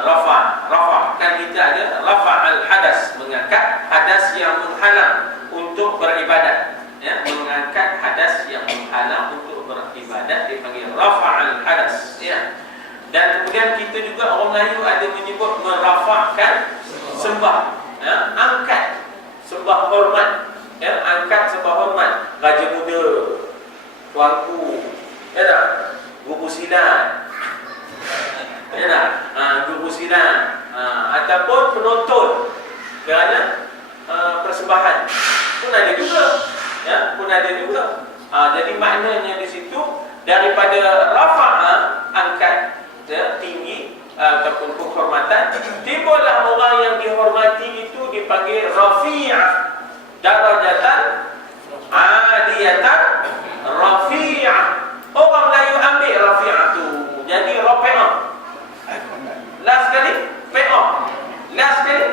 Rafa kan kita ada rafa al-hadas, mengangkat hadas yang menghalang untuk beribadat, ya, mengangkat hadas yang menghalang untuk beribadat dipanggil rafa al-hadas, ya. Dan kemudian kita juga orang Melayu ada menyebut merafa'kan sembah, ya, angkat sembah hormat, ya, angkat sembah hormat raja muda, tuanku, ya tak? Guru silat, ya tak? Guru silat, ataupun penonton kerana persembahan pun ada juga, ya, pun ada juga. Jadi maknanya di situ daripada rafa'a, angkat, ya, tinggi ataupun penghormatan, timbullah orang yang dihormati itu dipanggil rafi'ah, darajatan aliyatan rafi'ah. Orang Melayu ambil rafi'ah tu jadi rafi'ah. Last sekali fi'ah. Last sekali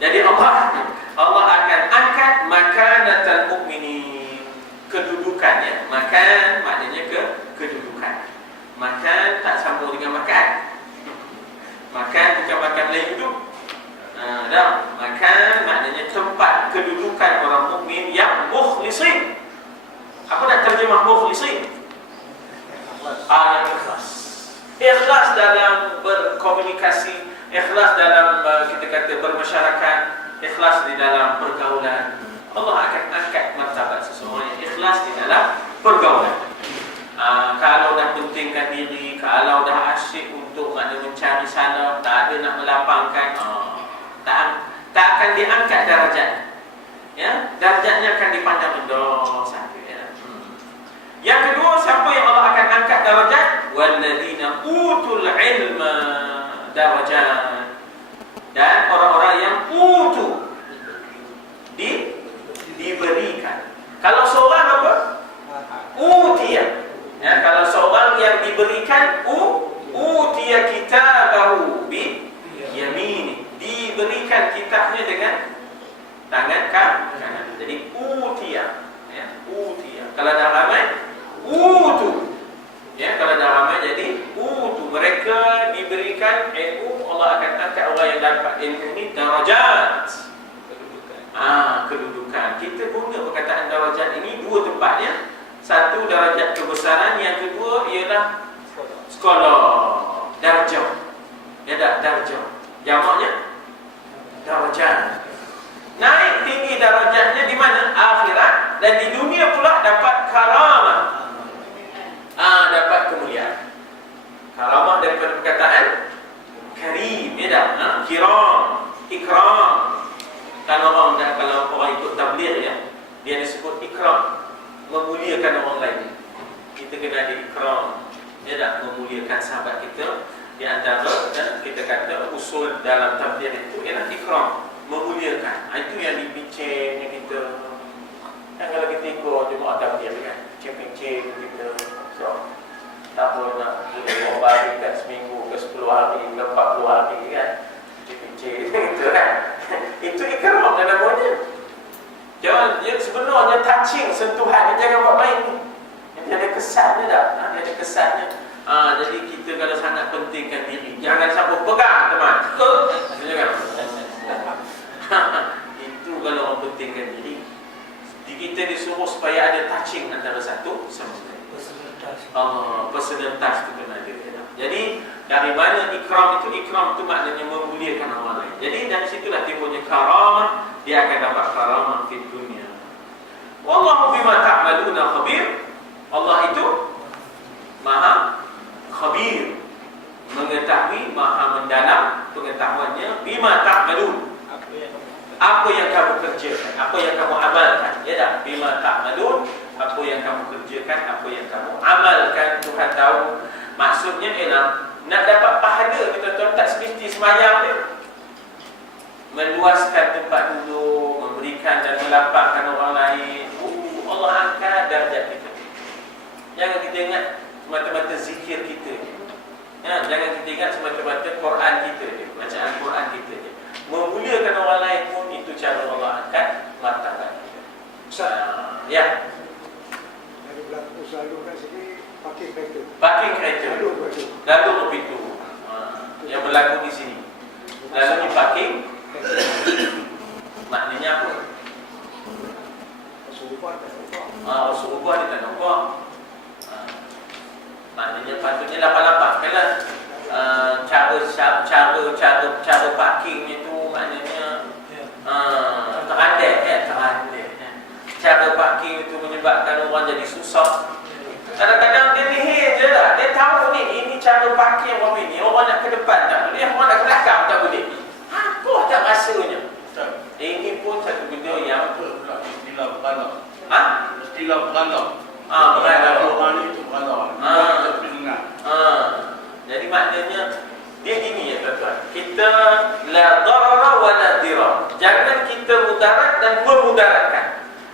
jadi Allah akan angkat makanatal mu'minin, kedudukannya. Makan maknanya kedudukan. Makan tak sambung dengan makan. Makan bukan makan Melayu tu. Makan maknanya tempat kedudukan orang mukmin yang mukhlisin. Apa nak terjemah mukhlisin? Yang ikhlas. Ikhlas dalam berkomunikasi, ikhlas dalam kita kata bermasyarakat, ikhlas di dalam pergaulan. Allah akan angkat martabat seseorang yang ikhlas di dalam pergaulan. Kalau dah pentingkan diri, kalau dah asyik untuk untuk makna mencari salah, tak ada nak melapangkan, tak akan diangkat darajat. Ya, darjatnya akan dipandang rendah saja. Ya. Yang kedua, siapa yang Allah akan angkat darajat? Walladzina utul ilma darajat. Dan orang-orang yang diberikan. Kalau seorang apa? Utiya. Ya, kalau seorang yang diberikan utiya kitabahu bi yamini, diberikan kitabnya dengan tangan kanan. Jadi utiya, ya, utiya. Kalau dah ramai, utu. Ya, kalau dah ramai jadi utu. Mereka diberikan ilmu, Allah akan angkat orang yang dapat ilmu ini darajat. Kedudukan. Kita guna perkataan darajat ini dua tempatnya. Satu darajat kebesaran, yang kedua ialah sekolah, darjah. Ya dah, darjah. Jamaknya darajat. Naik tinggi darajatnya di mana? Akhirat. Dan di dunia pula dapat karamah. Dapat kemuliaan. Karamah daripada perkataan karim, ya dah. Kiram, ikram. Kalau orang ikut tabligh, ya, dia disebut ikram, memuliakan orang lain. Kita kena ada ikram, ya dah, memuliakan sahabat kita. Di antara kita kata usul dalam tabligh itu ialah ikram, memuliakan. Itu yang dibincangnya kita. Kan kalau kita ikut jemaah tabligh kan, cincin kita. So, tak boleh nak berapa hari kan, seminggu ke 10 hari ke 40 hari kan, cincin gitu kan. Itu ikram namanya. Jangan, yang sebenarnya touching, sentuhan, jangan buat main ni. Dia ada kesannya dah. Dia ada kesannya. Jadi kita kalau sangat pentingkan diri, jangan sampai pegang teman. Jangan. Itu kalau orang pentingkan diri. Kita disuruh supaya ada touching antara satu sama lain. Personal touch itu kena ada. Jadi dari mana ikram itu? Ikram itu maknanya memuliakan orang lain. Jadi dari situlah timbulnya karamah. Dia akan dapat karamah di dunia. Wallahu bima ta'maluna khabir. Allah itu maha khabir, mengetahui, maha mendalam pengetahuannya. Bima ta'malun, apa yang kamu kerjakan, apa yang kamu amalkan. Ya dah, bima ta'malun, apa yang kamu kerjakan, apa yang kamu amalkan. Tuhan tahu. Maksudnya ialah nak dapat pahala, tuan-tuan, tak semesti semayang dia. Meluaskan tempat duduk, memberikan dan melapangkan orang lain. Allah angkat darjat kita. Jangan kita ingat semata-mata zikir kita. Ya, jangan kita ingat semata-mata Quran kita je, bacaan Quran kita je. Memuliakan orang lain pun itu cara Allah angkat martabat kita. Ya. Dari belakang selalu kat sini parking kereta. Parking kereta. Lalu begitu. Yang berlaku di sini. Lalu di parking. Maknanya apa? Rasulullah dia tak nampak. Maknanya patutnya lapang-lapang cara parking itu maknanya terandai. Cara parking itu menyebabkan orang jadi susah. Kadang-kadang dia lihir je lah. Dia tahu ini cara parking orang ini. Orang nak ke depan tak boleh, orang nak ke belakang tak boleh. Apa tak rasanya? Ini pun satu benda yang Istilah beranak. Istilah beranak. Beranak. Orang itu beranak. Jadi maknanya dia gini ya tuan-tuan. Kita la darara wa la dirar. Jangan kita mudarat dan memudaratkan.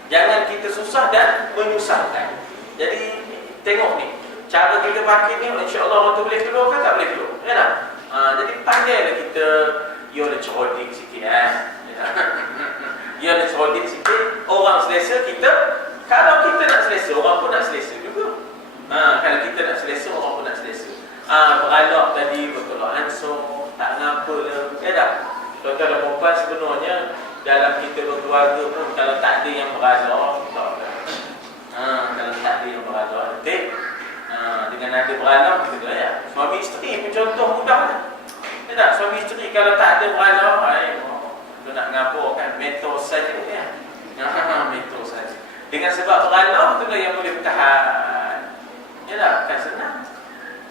Jangan kita susah dan menyusahkan. Jadi tengok ni, cara kita pakai ni, insya-Allah orang tu boleh keluar kan tak boleh keluar. Ya tak? Jadi pandailah kita. Dia ada cerodik sikit Dia ada cerodik sikit. Orang selesa kita. Kalau kita nak selesa, orang pun nak selesa juga. Kalau kita nak selesa, orang pun nak selesa. Beralak tadi, bertolak ansur, tak ngapa lah. Ya tak? Tuan-tuan dan perempuan, sebenarnya dalam kita berkeluarga pun, kalau tak ada yang beralak, tak lah. Kalau tak ada yang beralak, dengan ada beralak, kita ya. Suami isteri pun contoh mudah lah. Ya tak? Suami isteri kalau tak ada beralak, tu nak ngapa kan? Mentor saja ya. Mentor saja. Dengan sebab beralak, itulah yang boleh bertahan. Ya tak? Kan senang.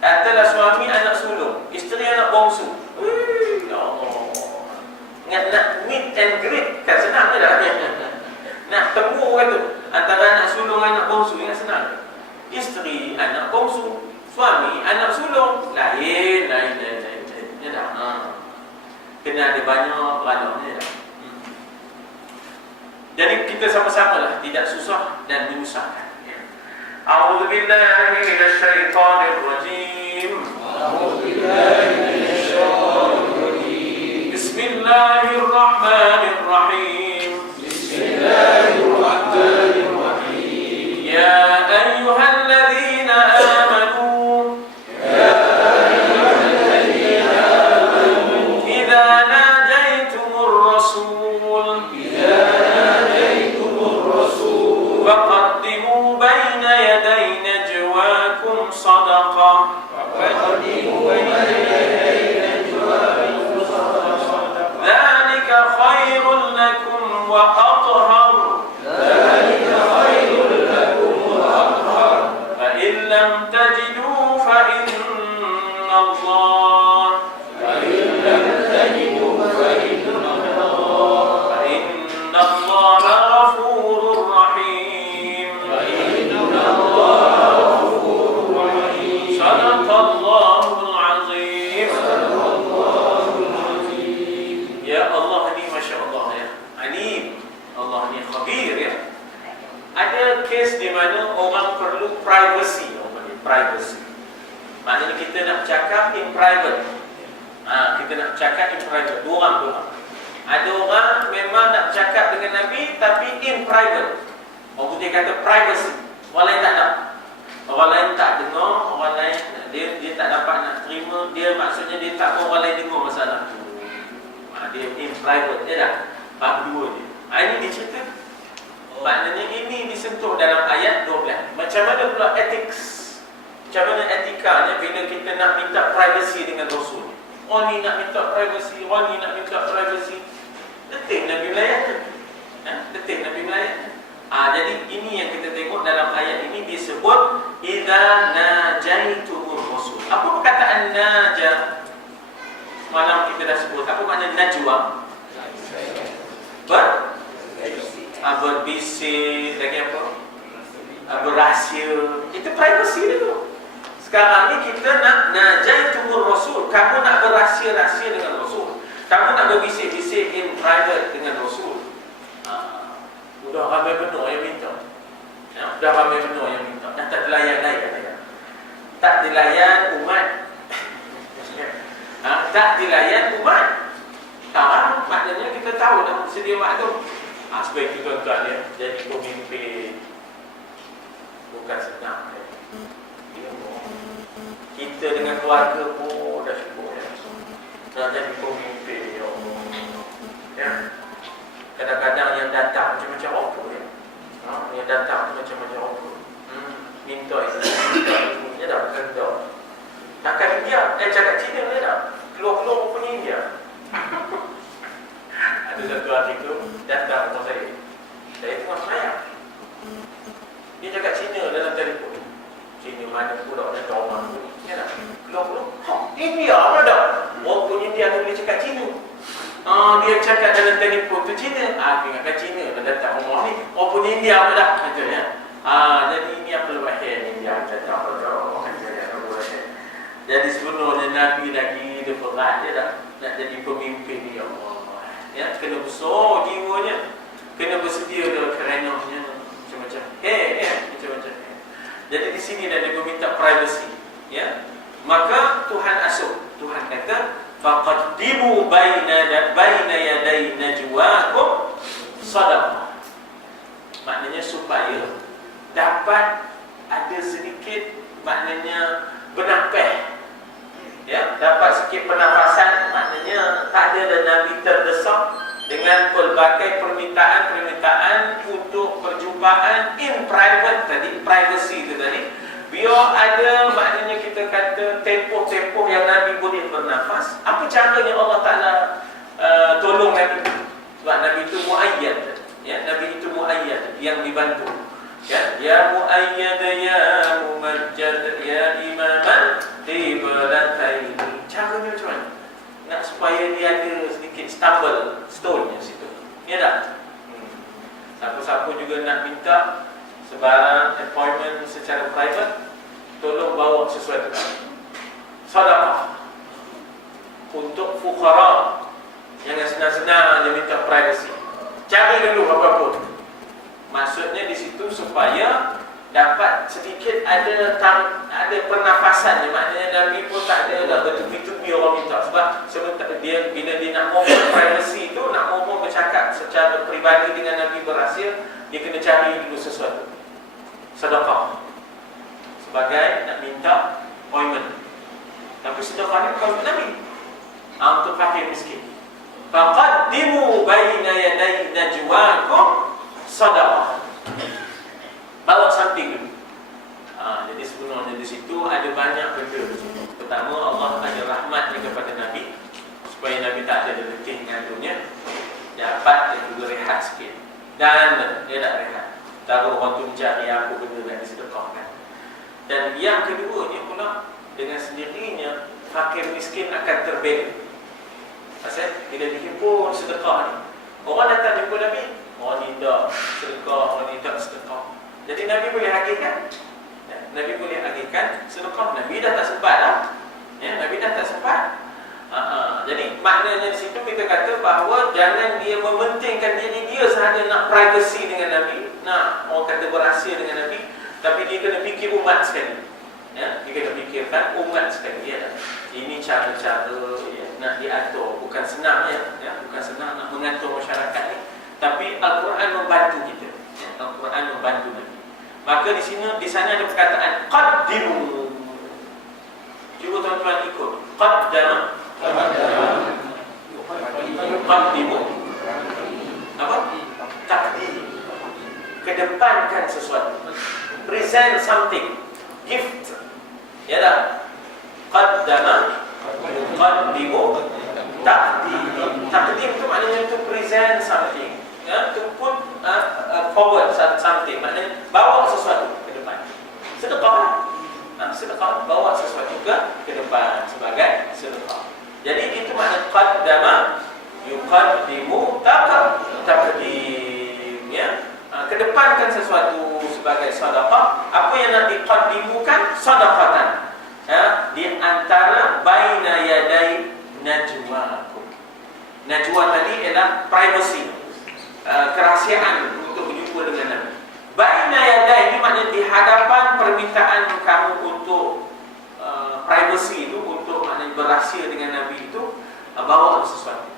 Katalah suami anak sulung, isteri anak bongsu. Ya Allah. Nak meet and greet kan senang ke tak? Nak temu orang tu antara anak sulung anak bongsu yang senang. Isteri anak bongsu, suami anak sulung, lain. Ya dah. Kena ada banyak perananya dah. Jadi kita sama-sama lah, tidak susah dan menyusahkan. A'udzu billahi minasy syaithanir rajim. Bismillahirrahmanirrahim. Ya ayyuhalladzina amanu idza najaytumur rasul faqaddimu baina yaday najwakum sadaqah dzalika khairul lakum wa athhar fa in lam tajidu fa inna Allah ghafurur rahim. Sadaqallahul azim. Ya Allah ni Masya Allah ya, alim. Allah ni khabir ya. Ada kes di mana orang perlu privacy. Privacy maknanya kita nak cakap in private. Kita nak cakap in private. Dua orang. Ada orang memang nak cakap dengan Nabi tapi in private. Orang putih kata privacy. Orang lain tak nak. Orang lain tak dengar, orang lain dia tak dapat nak terima. Dia maksudnya dia tak mahu orang lain dengar masalah tu. Dia in private je dah. Bab dua je. Ini dicerita. Maknanya ini disentuh dalam ayat 12. Macam mana pula ethics? Macam mana etikanya bila kita nak minta privacy dengan Rasul? Orang ni nak minta privacy, orang ni nak minta privacy. Detik Nabi melayan. Detik Nabi melayan. Jadi ini yang kita tengok dalam ayat ini disebut idza najaitumur rasul. Apa perkataan naja? Malam kita dah sebut. Apa makna najwa? Berbisik, lagi apa? Berahsia. Itu privacy itu. Sekarang ni kita nak najaitumur rasul. Kamu nak berahsia-rahsia dengan Rasul. Kamu nak berbisik-bisik in private dengan Rasul. Dah ramai benar yang minta. Dah ramai benar yang minta. Dah tak dilayan-layan. Tak dilayan umat. Tak dilayan umat. Sekarang maknanya kita tahu dah sedia maklum. Sebab itu tuan-tuan ya, jadi pemimpin bukan senang. Kita dengan keluarga pun dah syukur ya. Nak jadi pemimpin ya Allah. Ya. Kadang-kadang yang datang macam-macam apa ya. Yang datang macam-macam apa. Minta itu, dia dah berkata. Takkan India, cakap Cina dia dah. Keluar-keluar punya India. Ada satu hari tu datang rumah saya. Saya tengah semayang. Dia cakap Cina dalam telefon. Cina mana pula ada orang tu. Ya tak? Keluar-keluar. India mana dah? Orang punya India tu boleh cakap Cina. Dia cakap dalam telefon tu Cina. Dia ingatkan Cina dah datang rumah ni. Orang punya India apa dah? Kata ya. Jadi ini apa lebahan India datang pada orang kata ya. Jadi sebenarnya Nabi lagi dia berat dia dah nak jadi pemimpin ni ya Allah. Ya, kena besar jiwanya, kena bersedia dah kerenahnya macam-macam. Macam-macam. Jadi di sini dah dia minta privacy, ya. Maka Tuhan asuh, Tuhan kata faqaddimu baina yaday najwakum sadaqah. Maknanya supaya dapat ada sedikit maknanya bernafas. Ya, dapat sikit pernafasan, maknanya tak ada dan Nabi terdesak dengan pelbagai permintaan untuk perjumpaan in private tadi, privacy itu tadi. Biar ada maknanya kita kata tempoh-tempoh yang Nabi boleh bernafas. Apa caranya Allah Ta'ala tolong Nabi? Sebab Nabi itu muayyad. Ya, Nabi itu muayyad yang dibantu. Ya muayyad ya mumajjad ya imaman di lantai ini. Caranya macam mana? Nak supaya dia ada sedikit stumble stone nya situ. Ya tak? Siapa-siapa juga nak minta sebarang appointment secara private, tolong bawa sesuatu. Sedekah untuk fuqara. Jangan senang-senang dia minta privacy. Cari dulu apa-apa. Maksudnya di situ supaya dapat sedikit ada pernafasan. Maknanya Nabi pun tak ada dah bertubi-tubi orang minta. Sebab dia bila dia nak ngomong privacy tu, nak ngomong bercakap secara peribadi dengan Nabi berhasil, dia kena cari dulu sesuatu. Sedekah sebagai nak minta appointment. Tapi sedekah ni bukan untuk Nabi, untuk fakir miskin. Faqaddimu baina yaday najwakum sadaqah. Bawa samping dulu. Jadi sebenarnya di situ ada banyak benda. Pertama, Allah ada rahmatnya kepada Nabi supaya Nabi tak ada letih ngandungnya, dapat dan juga rehat sikit. Dan dia tak rehat. Taruh orang tu mencari apa benda yang disedekahkan. Dan yang kedua ni pula, dengan sendirinya fakir miskin akan terbela. Pasal bila dihimpun sedekah ni, orang datang jumpa Nabi, orang ni tak sedekah, orang ni tak sedekah. Jadi Nabi boleh agihkan. Nabi boleh agihkan sedekah. Nabi dah tak sempat dah. Nabi dah tak sempat. Jadi maknanya di situ kita kata bahawa jangan dia mementingkan diri dia sahaja nak privacy dengan Nabi, nak orang kata berhasil dengan Nabi, tapi dia kena fikir umat sekali. Dia kena fikirkan umat sekali. Ini cara-cara nak diatur. Bukan senang bukan senang nak mengatur masyarakat ni. Tapi Al-Quran membantu kita. Al-Quran membantu Nabi. Maka di sana ada perkataan qaddimu. Cuba tuan-tuan ikut. Qaddama. Qaddimu. Apa? Takdim. Kedepankan sesuatu. Present something. Gift. Ya tak? Qaddama. Qaddimu. Takdim. Takdim itu maknanya to present something. To put forward something. Maknanya bawa sesuatu ke depan. Sedekah. Sedekah, bawa sesuatu ke depan sebagai sedekah. Jadi itu makna qaddama yuqaddimu taqdim, kedepankan sesuatu sebagai sedekah. Apa yang nak diqaddimukan? Sedekatan. Di antara baina yaday najwakum. Najwa tadi ialah privacy, kerahsiaan untuk berjumpa dengan Nabi. Baina yaday ini maknanya di hadapan permintaan kamu untuk privacy itu, untuk maknanya berahsia dengan Nabi itu, bawa sesuatu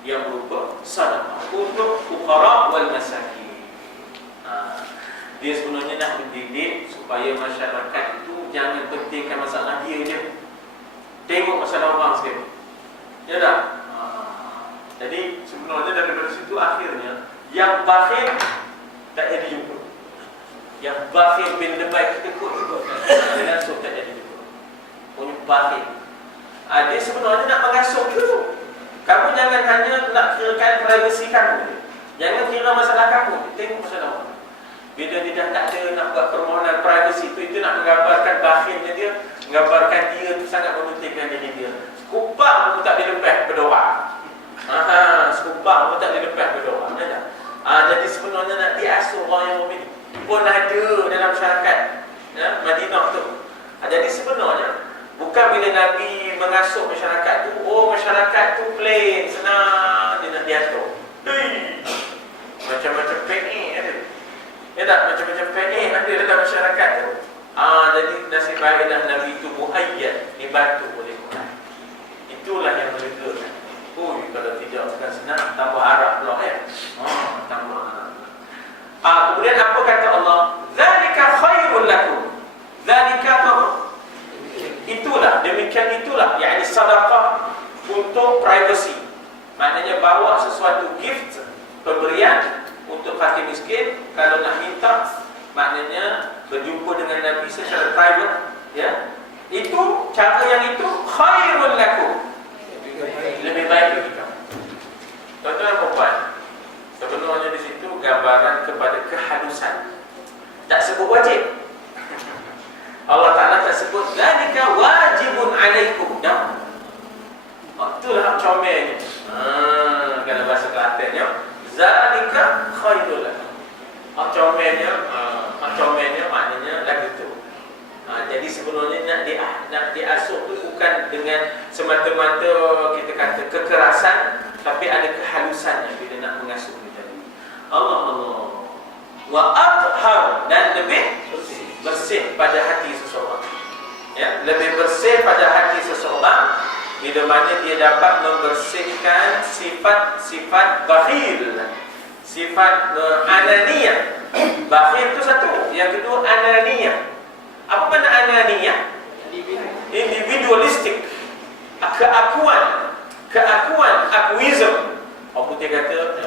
yang berupa sedekah untuk fuqara wal masakin. Dia sebenarnya nak mendidik supaya masyarakat itu jangan pentingkan masalah dia je, tengok masalah orang sekali. Ya tak? Jadi sebenarnya daripada situ akhirnya yang bakhil tak ada jumpa. Yang bakhil bin lebay kita kot juga. Dia langsung tak ada jumpa. Punya bakhil. Dia sebenarnya nak mengasuh dulu. Kamu jangan hanya nak kirakan privacy kamu. Jangan kira masalah kamu. Tengok masalah orang. Bila dia dah tak ada nak buat permohonan privacy itu nak menggambarkan bakhilnya dia, menggambarkan dia tu sangat mementingkan diri dia. Sekupang pun tak dilepas berdoa. Sekupang pun tak dilepas berdoa. Jadi sebenarnya nak diasuh orang yang mukmin pun ada dalam masyarakat Madinah tu. Jadi sebenarnya bukan bila Nabi mengasuh masyarakat tu, masyarakat tu plain, senang dia nak diatur. Macam-macam panic ada. Ya tak? Macam-macam panic ada dalam masyarakat tu. Jadi nasib baiklah Nabi itu muayyad, dibantu oleh Quran. Itulah yang melegakan. Kalau tidak bukan senang, tambah harap pula tambah harap. Kemudian apa kata Allah? Zalika khairul lakum. Zalika apa? Itulah, demikian itulah, yakni sedekah untuk privacy. Maknanya bawa sesuatu gift, pemberian untuk fakir miskin. Kalau nak minta, maknanya berjumpa dengan Nabi secara private, itu cara yang itu khairul lakum, lebih baik bagi kamu. Tuan-tuan dan puan, sebenarnya di situ gambaran kepada kehalusan. Tak sebut wajib. Allah Ta'ala tak sebut zalika wajib itulah hak comelnya. Kalau bahasa Kelantannya, zalika khairul lakum. Hak comelnya maknanya lagu tu. Jadi sebenarnya nak diasuh tu bukan dengan semata-mata kita kata kekerasan, tapi ada kehalusannya bila nak mengasuh kita. Allah. Wa athhar, dan lebih bersih pada hati seseorang. Ya, lebih bersih pada hati seseorang bila mana dia dapat membersihkan sifat-sifat bakhil, sifat ananiyah. Bakhil itu satu, yang kedua ananiyah. Apa makna ananiyah? Individualistik, keakuan, akuism. Apa dia kata?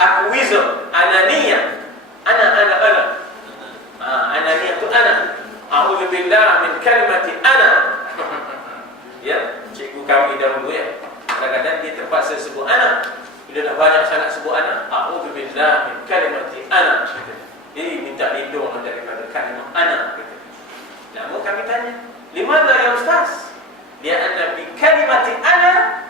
Akuism, ananiyah. Ana. Ananiyah itu ana. A'udzubillah min kalimati ana. Ya, cikgu kami dahulu ya, kadang-kadang dia terpaksa sebut ana. Bila dah banyak sangat sebut ana, a'udzubillah min kalimati ana. Minta lindung daripada kalimah ana. Namun kami tanya, limadha ya ustaz? Lianna bi kalimati ana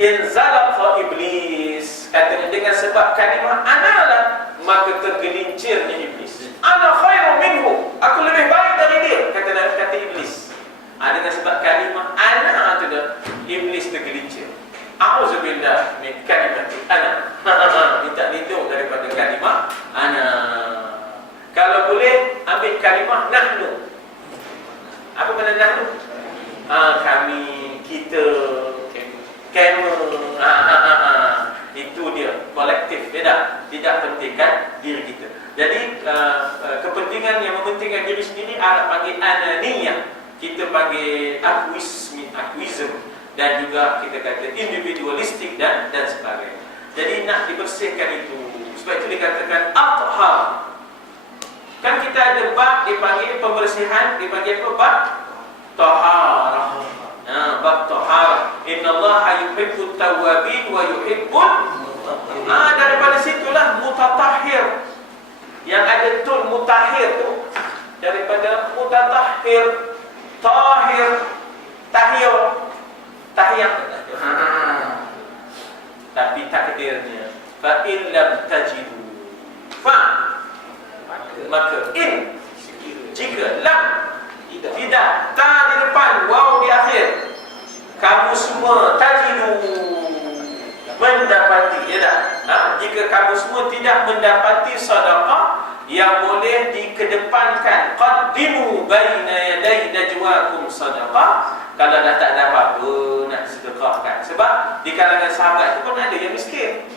inzalaqa iblis. Katanya dengan sebab kalimah ana lah maka tergelincirnya iblis. Ana khairu minhu, aku lebih baik dari dia, kata iblis. Dengan sebab kalimah ana tu dah iblis tergelincir. A'udzubillah min kalimati ana. Minta lindung daripada kalimah ana. Kalau boleh ambil kalimah nahnu. Apa makna nahnu? Kami, kita, kamu. Itu dia, kolektif. Tidak pentingkan diri kita. Jadi kepentingan yang mementingkan diri sendiri Arab panggil ananiyah, kita panggil akuism, dan juga kita kata individualistik dan sebagainya. Jadi nak dibersihkan itu. Sebab itu dikatakan athhar. Kan kita ada bab dipanggil pembersihan, dipanggil apa? Bab taharah. Bab taharah. Innallaha yuhibbut tawwabin wa yuhibbul daripada situlah mutatahhir. Yang ada tun mutahhir tu daripada mutatahhir, tahir, tahiyah. Tapi takdirnya fa in lam tajidu maka in, jika lam, tidak, ta di depan, waw di akhir, kamu semua tajidu, mendapati, ya tak? Jika kamu semua tidak mendapati sedekah yang boleh dikedepankan, qaddimu baina yaday najwakum sedekah. Kalau dah tak ada apa-apa nak sedekahkan, sebab di kalangan sahabat itu pun ada yang miskin,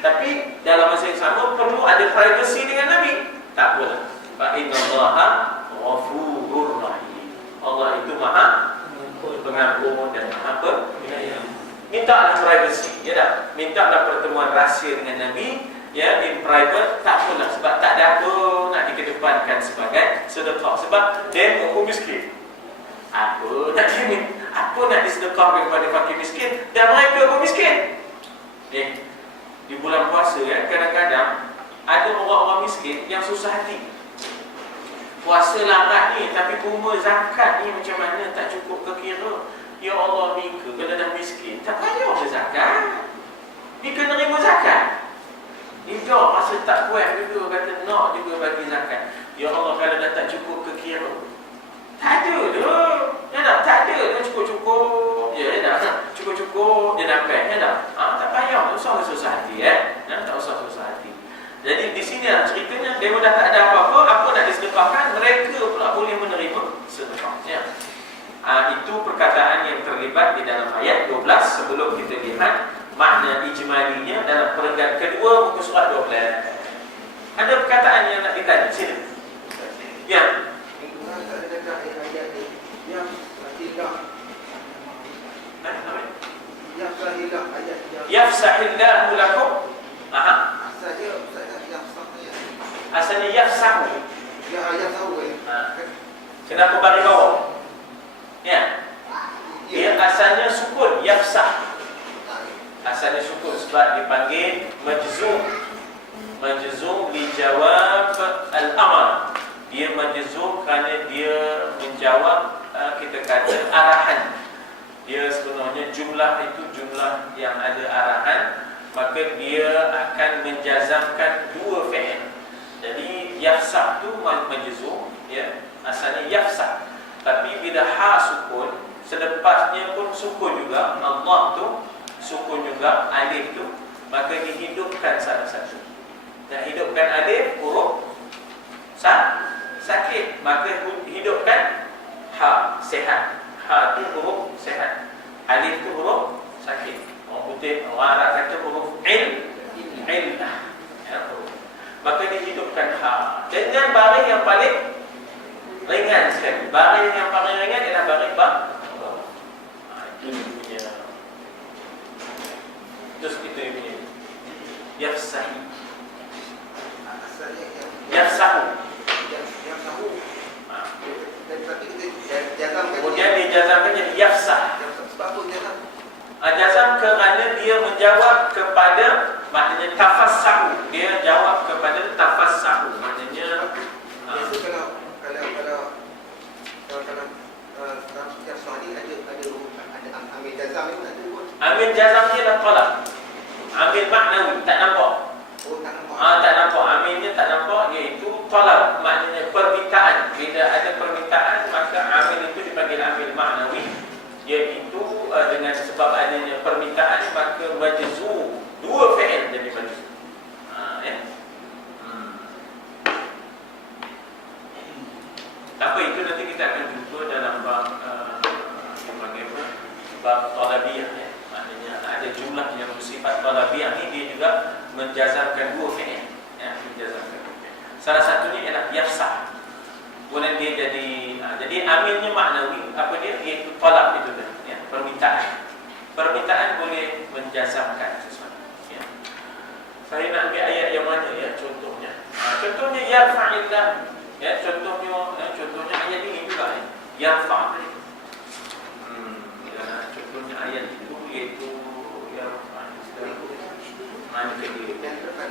tapi dalam masa yang sama perlu ada privacy dengan Nabi. Tak apalah. Fa innallaha ghafurur rahim. Allah itu Maha Pengampun dan Maha Penyayang. Mintalah privacy, ya tak? Mintalah pertemuan rahsia dengan Nabi, ya, in private. Tak apalah, sebab tak ada apa nak dikedepankan sebagai sedekah. Sebab dia orang miskin. Apa nak disedekahkan kepada fakir miskin, dan mereka pun miskin. Di bulan puasa ya, kadang-kadang ada orang-orang miskin yang susah hati. Puasa larat ni, tapi kurma zakat ni macam mana tak cukup ke kira. Ya Allah, Mika kalau dah miskin tak payah ke zakat. Mika nerima zakat. Dia masa tak puas juga kata nak juga bagi zakat. Ya Allah, kalau dah tak cukup ke kira. Tak ada dah. Ya tak? Tak ada dah cukup-cukup. Ya tak? Cukup-cukup dia dapat. Ya tak? Tak payah. Tak usah susah hati tak usah susah hati. Jadi di sini ceritanya, dia dah tak ada apa-apa, apa nak disedekahkan, mereka pula boleh menerima sedekahnya. Itu perkataan yang terlibat di dalam ayat 12. Sebelum kita lihat makna ijmalinya dalam perenggan kedua muka surat 12. Ada perkataan yang nak ditanya, sini. Ya. Yafsahillahu lakum. Asalnya yafsahu. Kenapa bagi bawah? Ya. Dia asalnya sukun, yafsah. Asalnya sukun sebab dipanggil majzum. Majzum dijawab al-amr. Dia majzum kerana dia menjawab kita kata arahan. dia sebenarnya jumlah itu jumlah yang ada arahan, maka dia akan menjazamkan dua fi'il. Jadi yafsah tu majzum, ya, asalnya yafsah. Tapi bila ha sukun, selepasnya pun sukun juga, Allah tu sukun juga, alif tu, maka dihidupkan salah satu. Dan hidupkan alif huruf sakit, maka hidupkan ha, sehat. Ha tu huruf sehat, alif tu huruf sakit. Orang putih, orang Arab kata huruf illah, ya, maka dihidupkan ha dengan baris yang paling ringan sekali. Baris yang paling ringan ialah baris ba. Itu dia punya. Terus itu dia punya yafsahi. Yafsahu. Kemudian dijazamkan jadi yafsah. Jazam kerana dia menjawab kepada, maknanya tafassahu. Dia jawab kepada tafassahu, maknanya biasa kalau yafsah ni ada amil jazam ni ada pun. amil jazam ni adalah talab. Amil maknawi, tak nampak. Oh, tak nampak. Tak nampak, amilnya tak nampak, iaitu talab, maknanya permintaan. Bila ada permintaan, maka amil itu dipanggil amil maknawi, iaitu dengan sebab adanya permintaan, maka majzum, dua fi'il jadi majzum. Ya. Apa itu nanti kita akan jumpa dalam bab bab talabiyah, ya. Maknanya ada jumlah yang bersifat talabiyah ni, dia juga menjazamkan dua fi'il, ya, menjazamkan dua fi'il. Salah satunya ialah yafsah. Kemudian dia jadi amilnya maknawi, apa dia? Iaitu talab itu tadi, ya, permintaan. Permintaan boleh menjazamkan sesuatu, ya. Saya nak ambil ayat yang mana, ya, contohnya. Contohnya yarfa'illah, ya, contohnya ayat ini juga, ya. Yarfa'. Contohnya ayat itu iaitu yarfa'illah. Mana ke dia? Yang depan.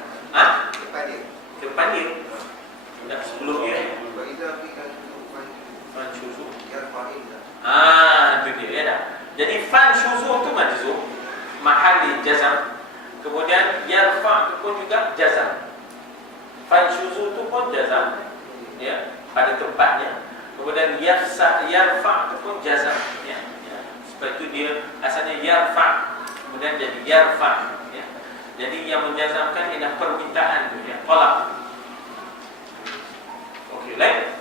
Depan dia. Depan dia. Tak sebelum dia. Wa idza qila Fan syuzu. yarfa'illah. Itu dia, ya dah. Jadi fan syuzu tu majzum, mahalli jazam. Kemudian yarfa' tu pun juga jazam. Fan syuzu tu pun jazam, ya, pada tempatnya. Kemudian yarfa' tu pun jazam, ya. Sebab itu dia asalnya yarfa', kemudian jadi yarfa', ya. Jadi yang menjazamkan ialah permintaan tu, ya, talab. Okey, lain?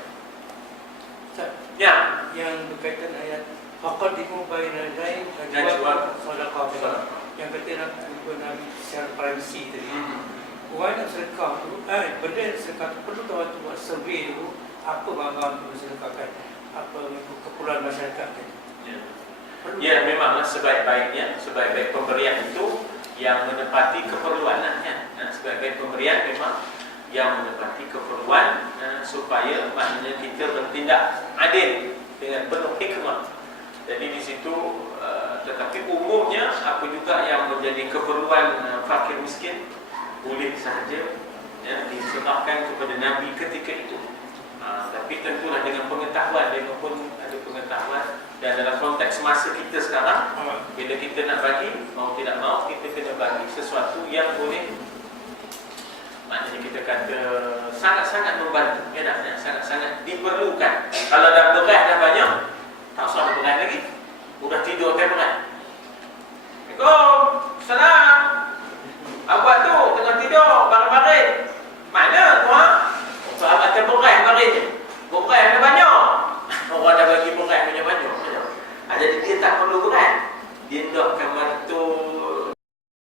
Ya. Yang berkaitan ayat faqaddimu baina yadayi Najwa sadaqah. Yang kata Nabi secara privacy tadi. Orang nak sedekah tu, benda yang sedekah tu perlu tahu buat survey dulu apa barang tu sedekahkan, apa keperluan masyarakat tadi. Ya, memanglah sebaik-baik pemberian itu yang menepati keperluan, ya. Sebaik-baik pemberian memang yang menepati keperluan, supaya maknanya kita bertindak adil dengan penuh hikmah. Jadi di situ, tetapi umumnya apa juga yang menjadi keperluan fakir miskin boleh sahaja, ya, diserahkan kepada Nabi ketika itu. Tapi tentulah dengan pengetahuan, dia pun ada pengetahuan. Dan dalam konteks masa kita sekarang, bila kita nak bagi, mau tidak mau kita kena bagi sesuatu yang boleh, maknanya kita kata sangat-sangat membantu, ya dah, ya, sangat-sangat diperlukan. Kalau dah beras dah banyak, tak usah ada beras lagi, udah tidur kan beras. Assalamualaikum, salam. Awak tu tengah tidur baring-baring. Mana tuan? Sahabat ada beras baringnya. Beras ada banyak. Orang dah bagi beras banyak-banyak. Jadi dia tak perlu beras. Dia nakkan mantu,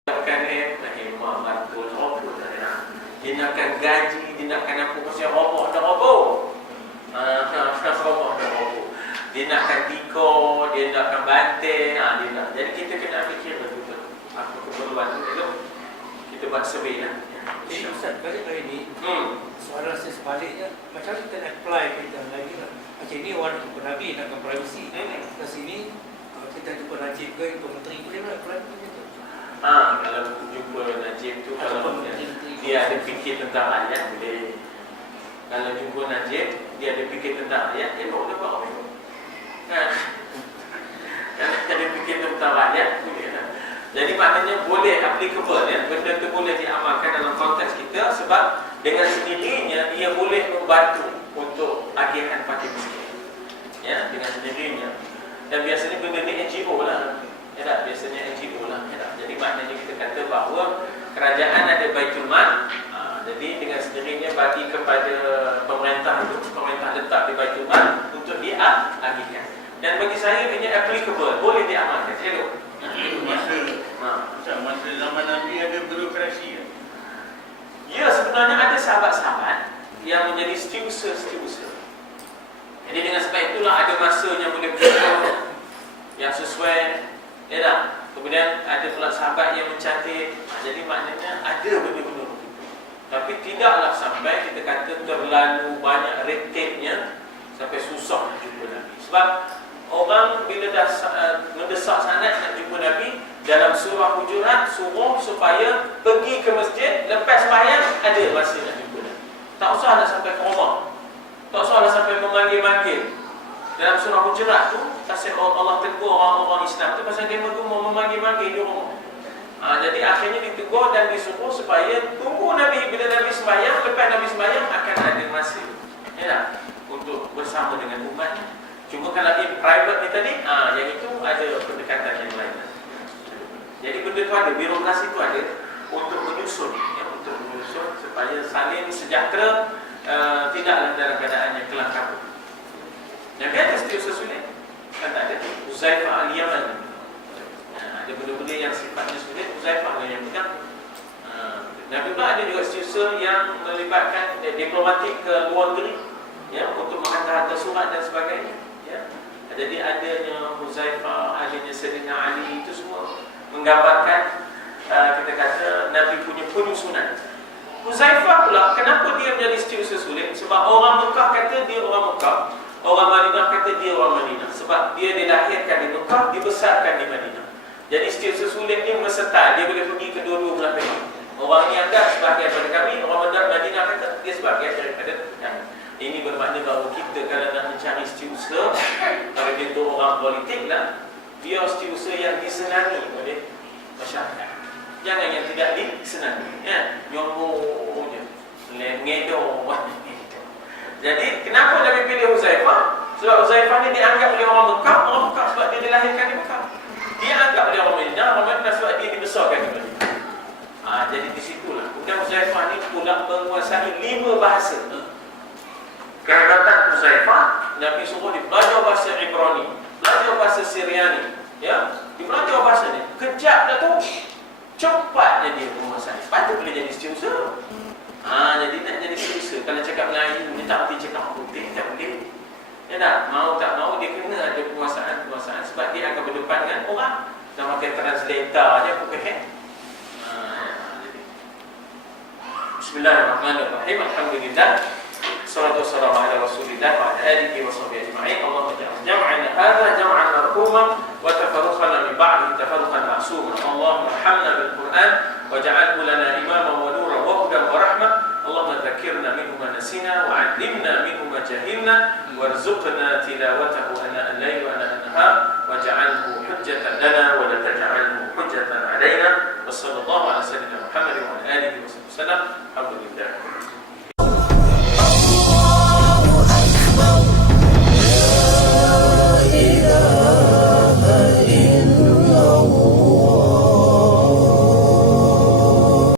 nakkan hemah mantu rokok dah. Dia nakkan gaji, dia nakkan apa pasal rokok dah rokok. Rokok dah rokok. Dia nakkan tiko, dia nakkan banting, dia nak. Jadi kita kena fikir betul-betul apa keperluan tu. Kita buat survey lah. Jadi Ustaz, balik hari ni, soalan saya sebaliknya, macam kita nak apply kita lagi lah. Macam ni orang nak jumpa Nabi, nak privacy. Ke sini, kita jumpa Najib ke, jumpa menteri, boleh tak apply macam tu? Kalau jumpa Najib tu, kalau dia ada fikir tentang ayat, boleh. Kalau jumpa Najib, dia ada fikir tentang ayat, dia baru dapat apa itu. Jadi fikir tentang rakyat. Jadi maknanya boleh applicable ya, benda itu boleh diamalkan dalam konteks kita sebab dengan sendirinya dia boleh membantu untuk agihan fakir miskin. Ya, dengan sendirinya. Dan biasanya benda ni NGO lah. Ya tak? Biasanya NGO lah. Ya tak? Jadi maknanya kita kata bahawa kerajaan ada Baitul Mal. Jadi dengan sendirinya bagi kepada pemerintah itu, pemerintah letak di Baitul Mal untuk diagihkan. Dan bagi saya ini applicable, boleh diamalkan. Elok. Masa zaman Nabi ada birokrasi ya? Ya, sebenarnya ada sahabat-sahabat yang menjadi setiausaha. Jadi dengan sebab itulah ada masanya boleh berkumpul yang sesuai, ya tak? Kemudian ada pula sahabat yang mencantik. Jadi maknanya ada benda-benda begitu. Tapi tidaklah sampai kita kata terlalu banyak red tape-nya sampai susah nak jumpa Nabi. Sebab orang bila dah mendesak sangat nak jumpa Nabi, dalam surah Hujurat suruh supaya pergi ke masjid lepas sembahyang ada masa nak jumpa Nabi. Tak usah nak sampai ke rumah, tak usah nak sampai memanggil-manggil. Dalam surah Hujurat tu kasih Allah tegur orang-orang Islam tu pasal dia mau memanggil-manggil di rumah. Jadi akhirnya ditegur dan disuruh supaya tunggu Nabi. Bila Nabi sembahyang, lepas Nabi sembahyang akan ada masa, ya tak? Untuk bersama dengan umatnya. Cuma kalau in private ni tadi, yang itu ada pendekatan yang lain. Jadi benda tu ada, birokrasi tu ada untuk menyusun, ya, untuk menyusun supaya saling sejahtera, tidaklah dalam keadaan yang kelam kabut. Nabi ada setiausaha sulit, kan tak ada. Huzaifah al-Yaman, ada benda-benda yang sifatnya sulit, Huzaifah yang pegang. Nabi pula ada juga setiausaha yang melibatkan diplomatik ke luar negeri, ya, untuk menghantar surat dan sebagainya. Ya. Jadi adanya Huzaifah, adanya Sayyidina Ali, itu semua menggambarkan kita kata Nabi punya penyusunan. Huzaifah pula, kenapa dia menjadi setiausaha sulit? Sebab orang Mekah kata dia orang Mekah, orang Madinah kata dia orang Madinah. Sebab dia dilahirkan di Mekah, dibesarkan di Madinah. Jadi setiausaha sulit ni versatile, dia boleh pergi ke dua-dua belah pihak. Orang ni anggap sebahagian daripada kami, orang Madinah kata dia sebahagian daripada kami. Ini bermakna bahawa kita kalau nak mencari setiausaha, kalau dia tu orang politik lah, dia setiausaha yang disenangi oleh masyarakat. Jangan yang tidak disenangi, ya, nyomoh je, lengedo. Jadi kenapa Nabi pilih Huzaifah? Sebab Huzaifah ni dianggap oleh orang Mekah sebab dia dilahirkan di Mekah. Dia anggap oleh orang Madinah sebab dia dibesarkan di Madinah. Jadi di situlah. Kemudian Huzaifah ni pula menguasai 5 bahasa. Kehebatan Huzaifah, Nabi suruh dia belajar bahasa Ibrani, belajar bahasa Syriani, ya, dia belajar bahasa ni. Kejap dah tu, cepatnya dia menguasai. Patut boleh jadi setiausaha. Jadi nak jadi setiausaha, kalau cakap Melayu, dia tak boleh cakap putih, tak boleh. Ya tak? Mau tak mau, dia kena ada penguasaan sebab dia akan berdepan dengan orang. Dah pakai translator aja aku faham. Bismillahirrahmanirrahim. Alhamdulillah. Salatu wassalamu ala Rasulillah wa ala alihi wa sahbihi ajma'in. Allahumma ja'al jam'ana hadha jam'an marhuma wa tafarruqana min ba'dihi tafarruqan ma'suma. Allahumma arhamna bil Qur'an waj'alhu lana imaman wa nuran wa hudan wa rahmah. Allahumma dhakkirna minhu ma nasina wa 'allimna minhu ma jahilna warzuqna tilawatahu ana al-layl wa ana an-nahar waj'alhu hujjatan lana wa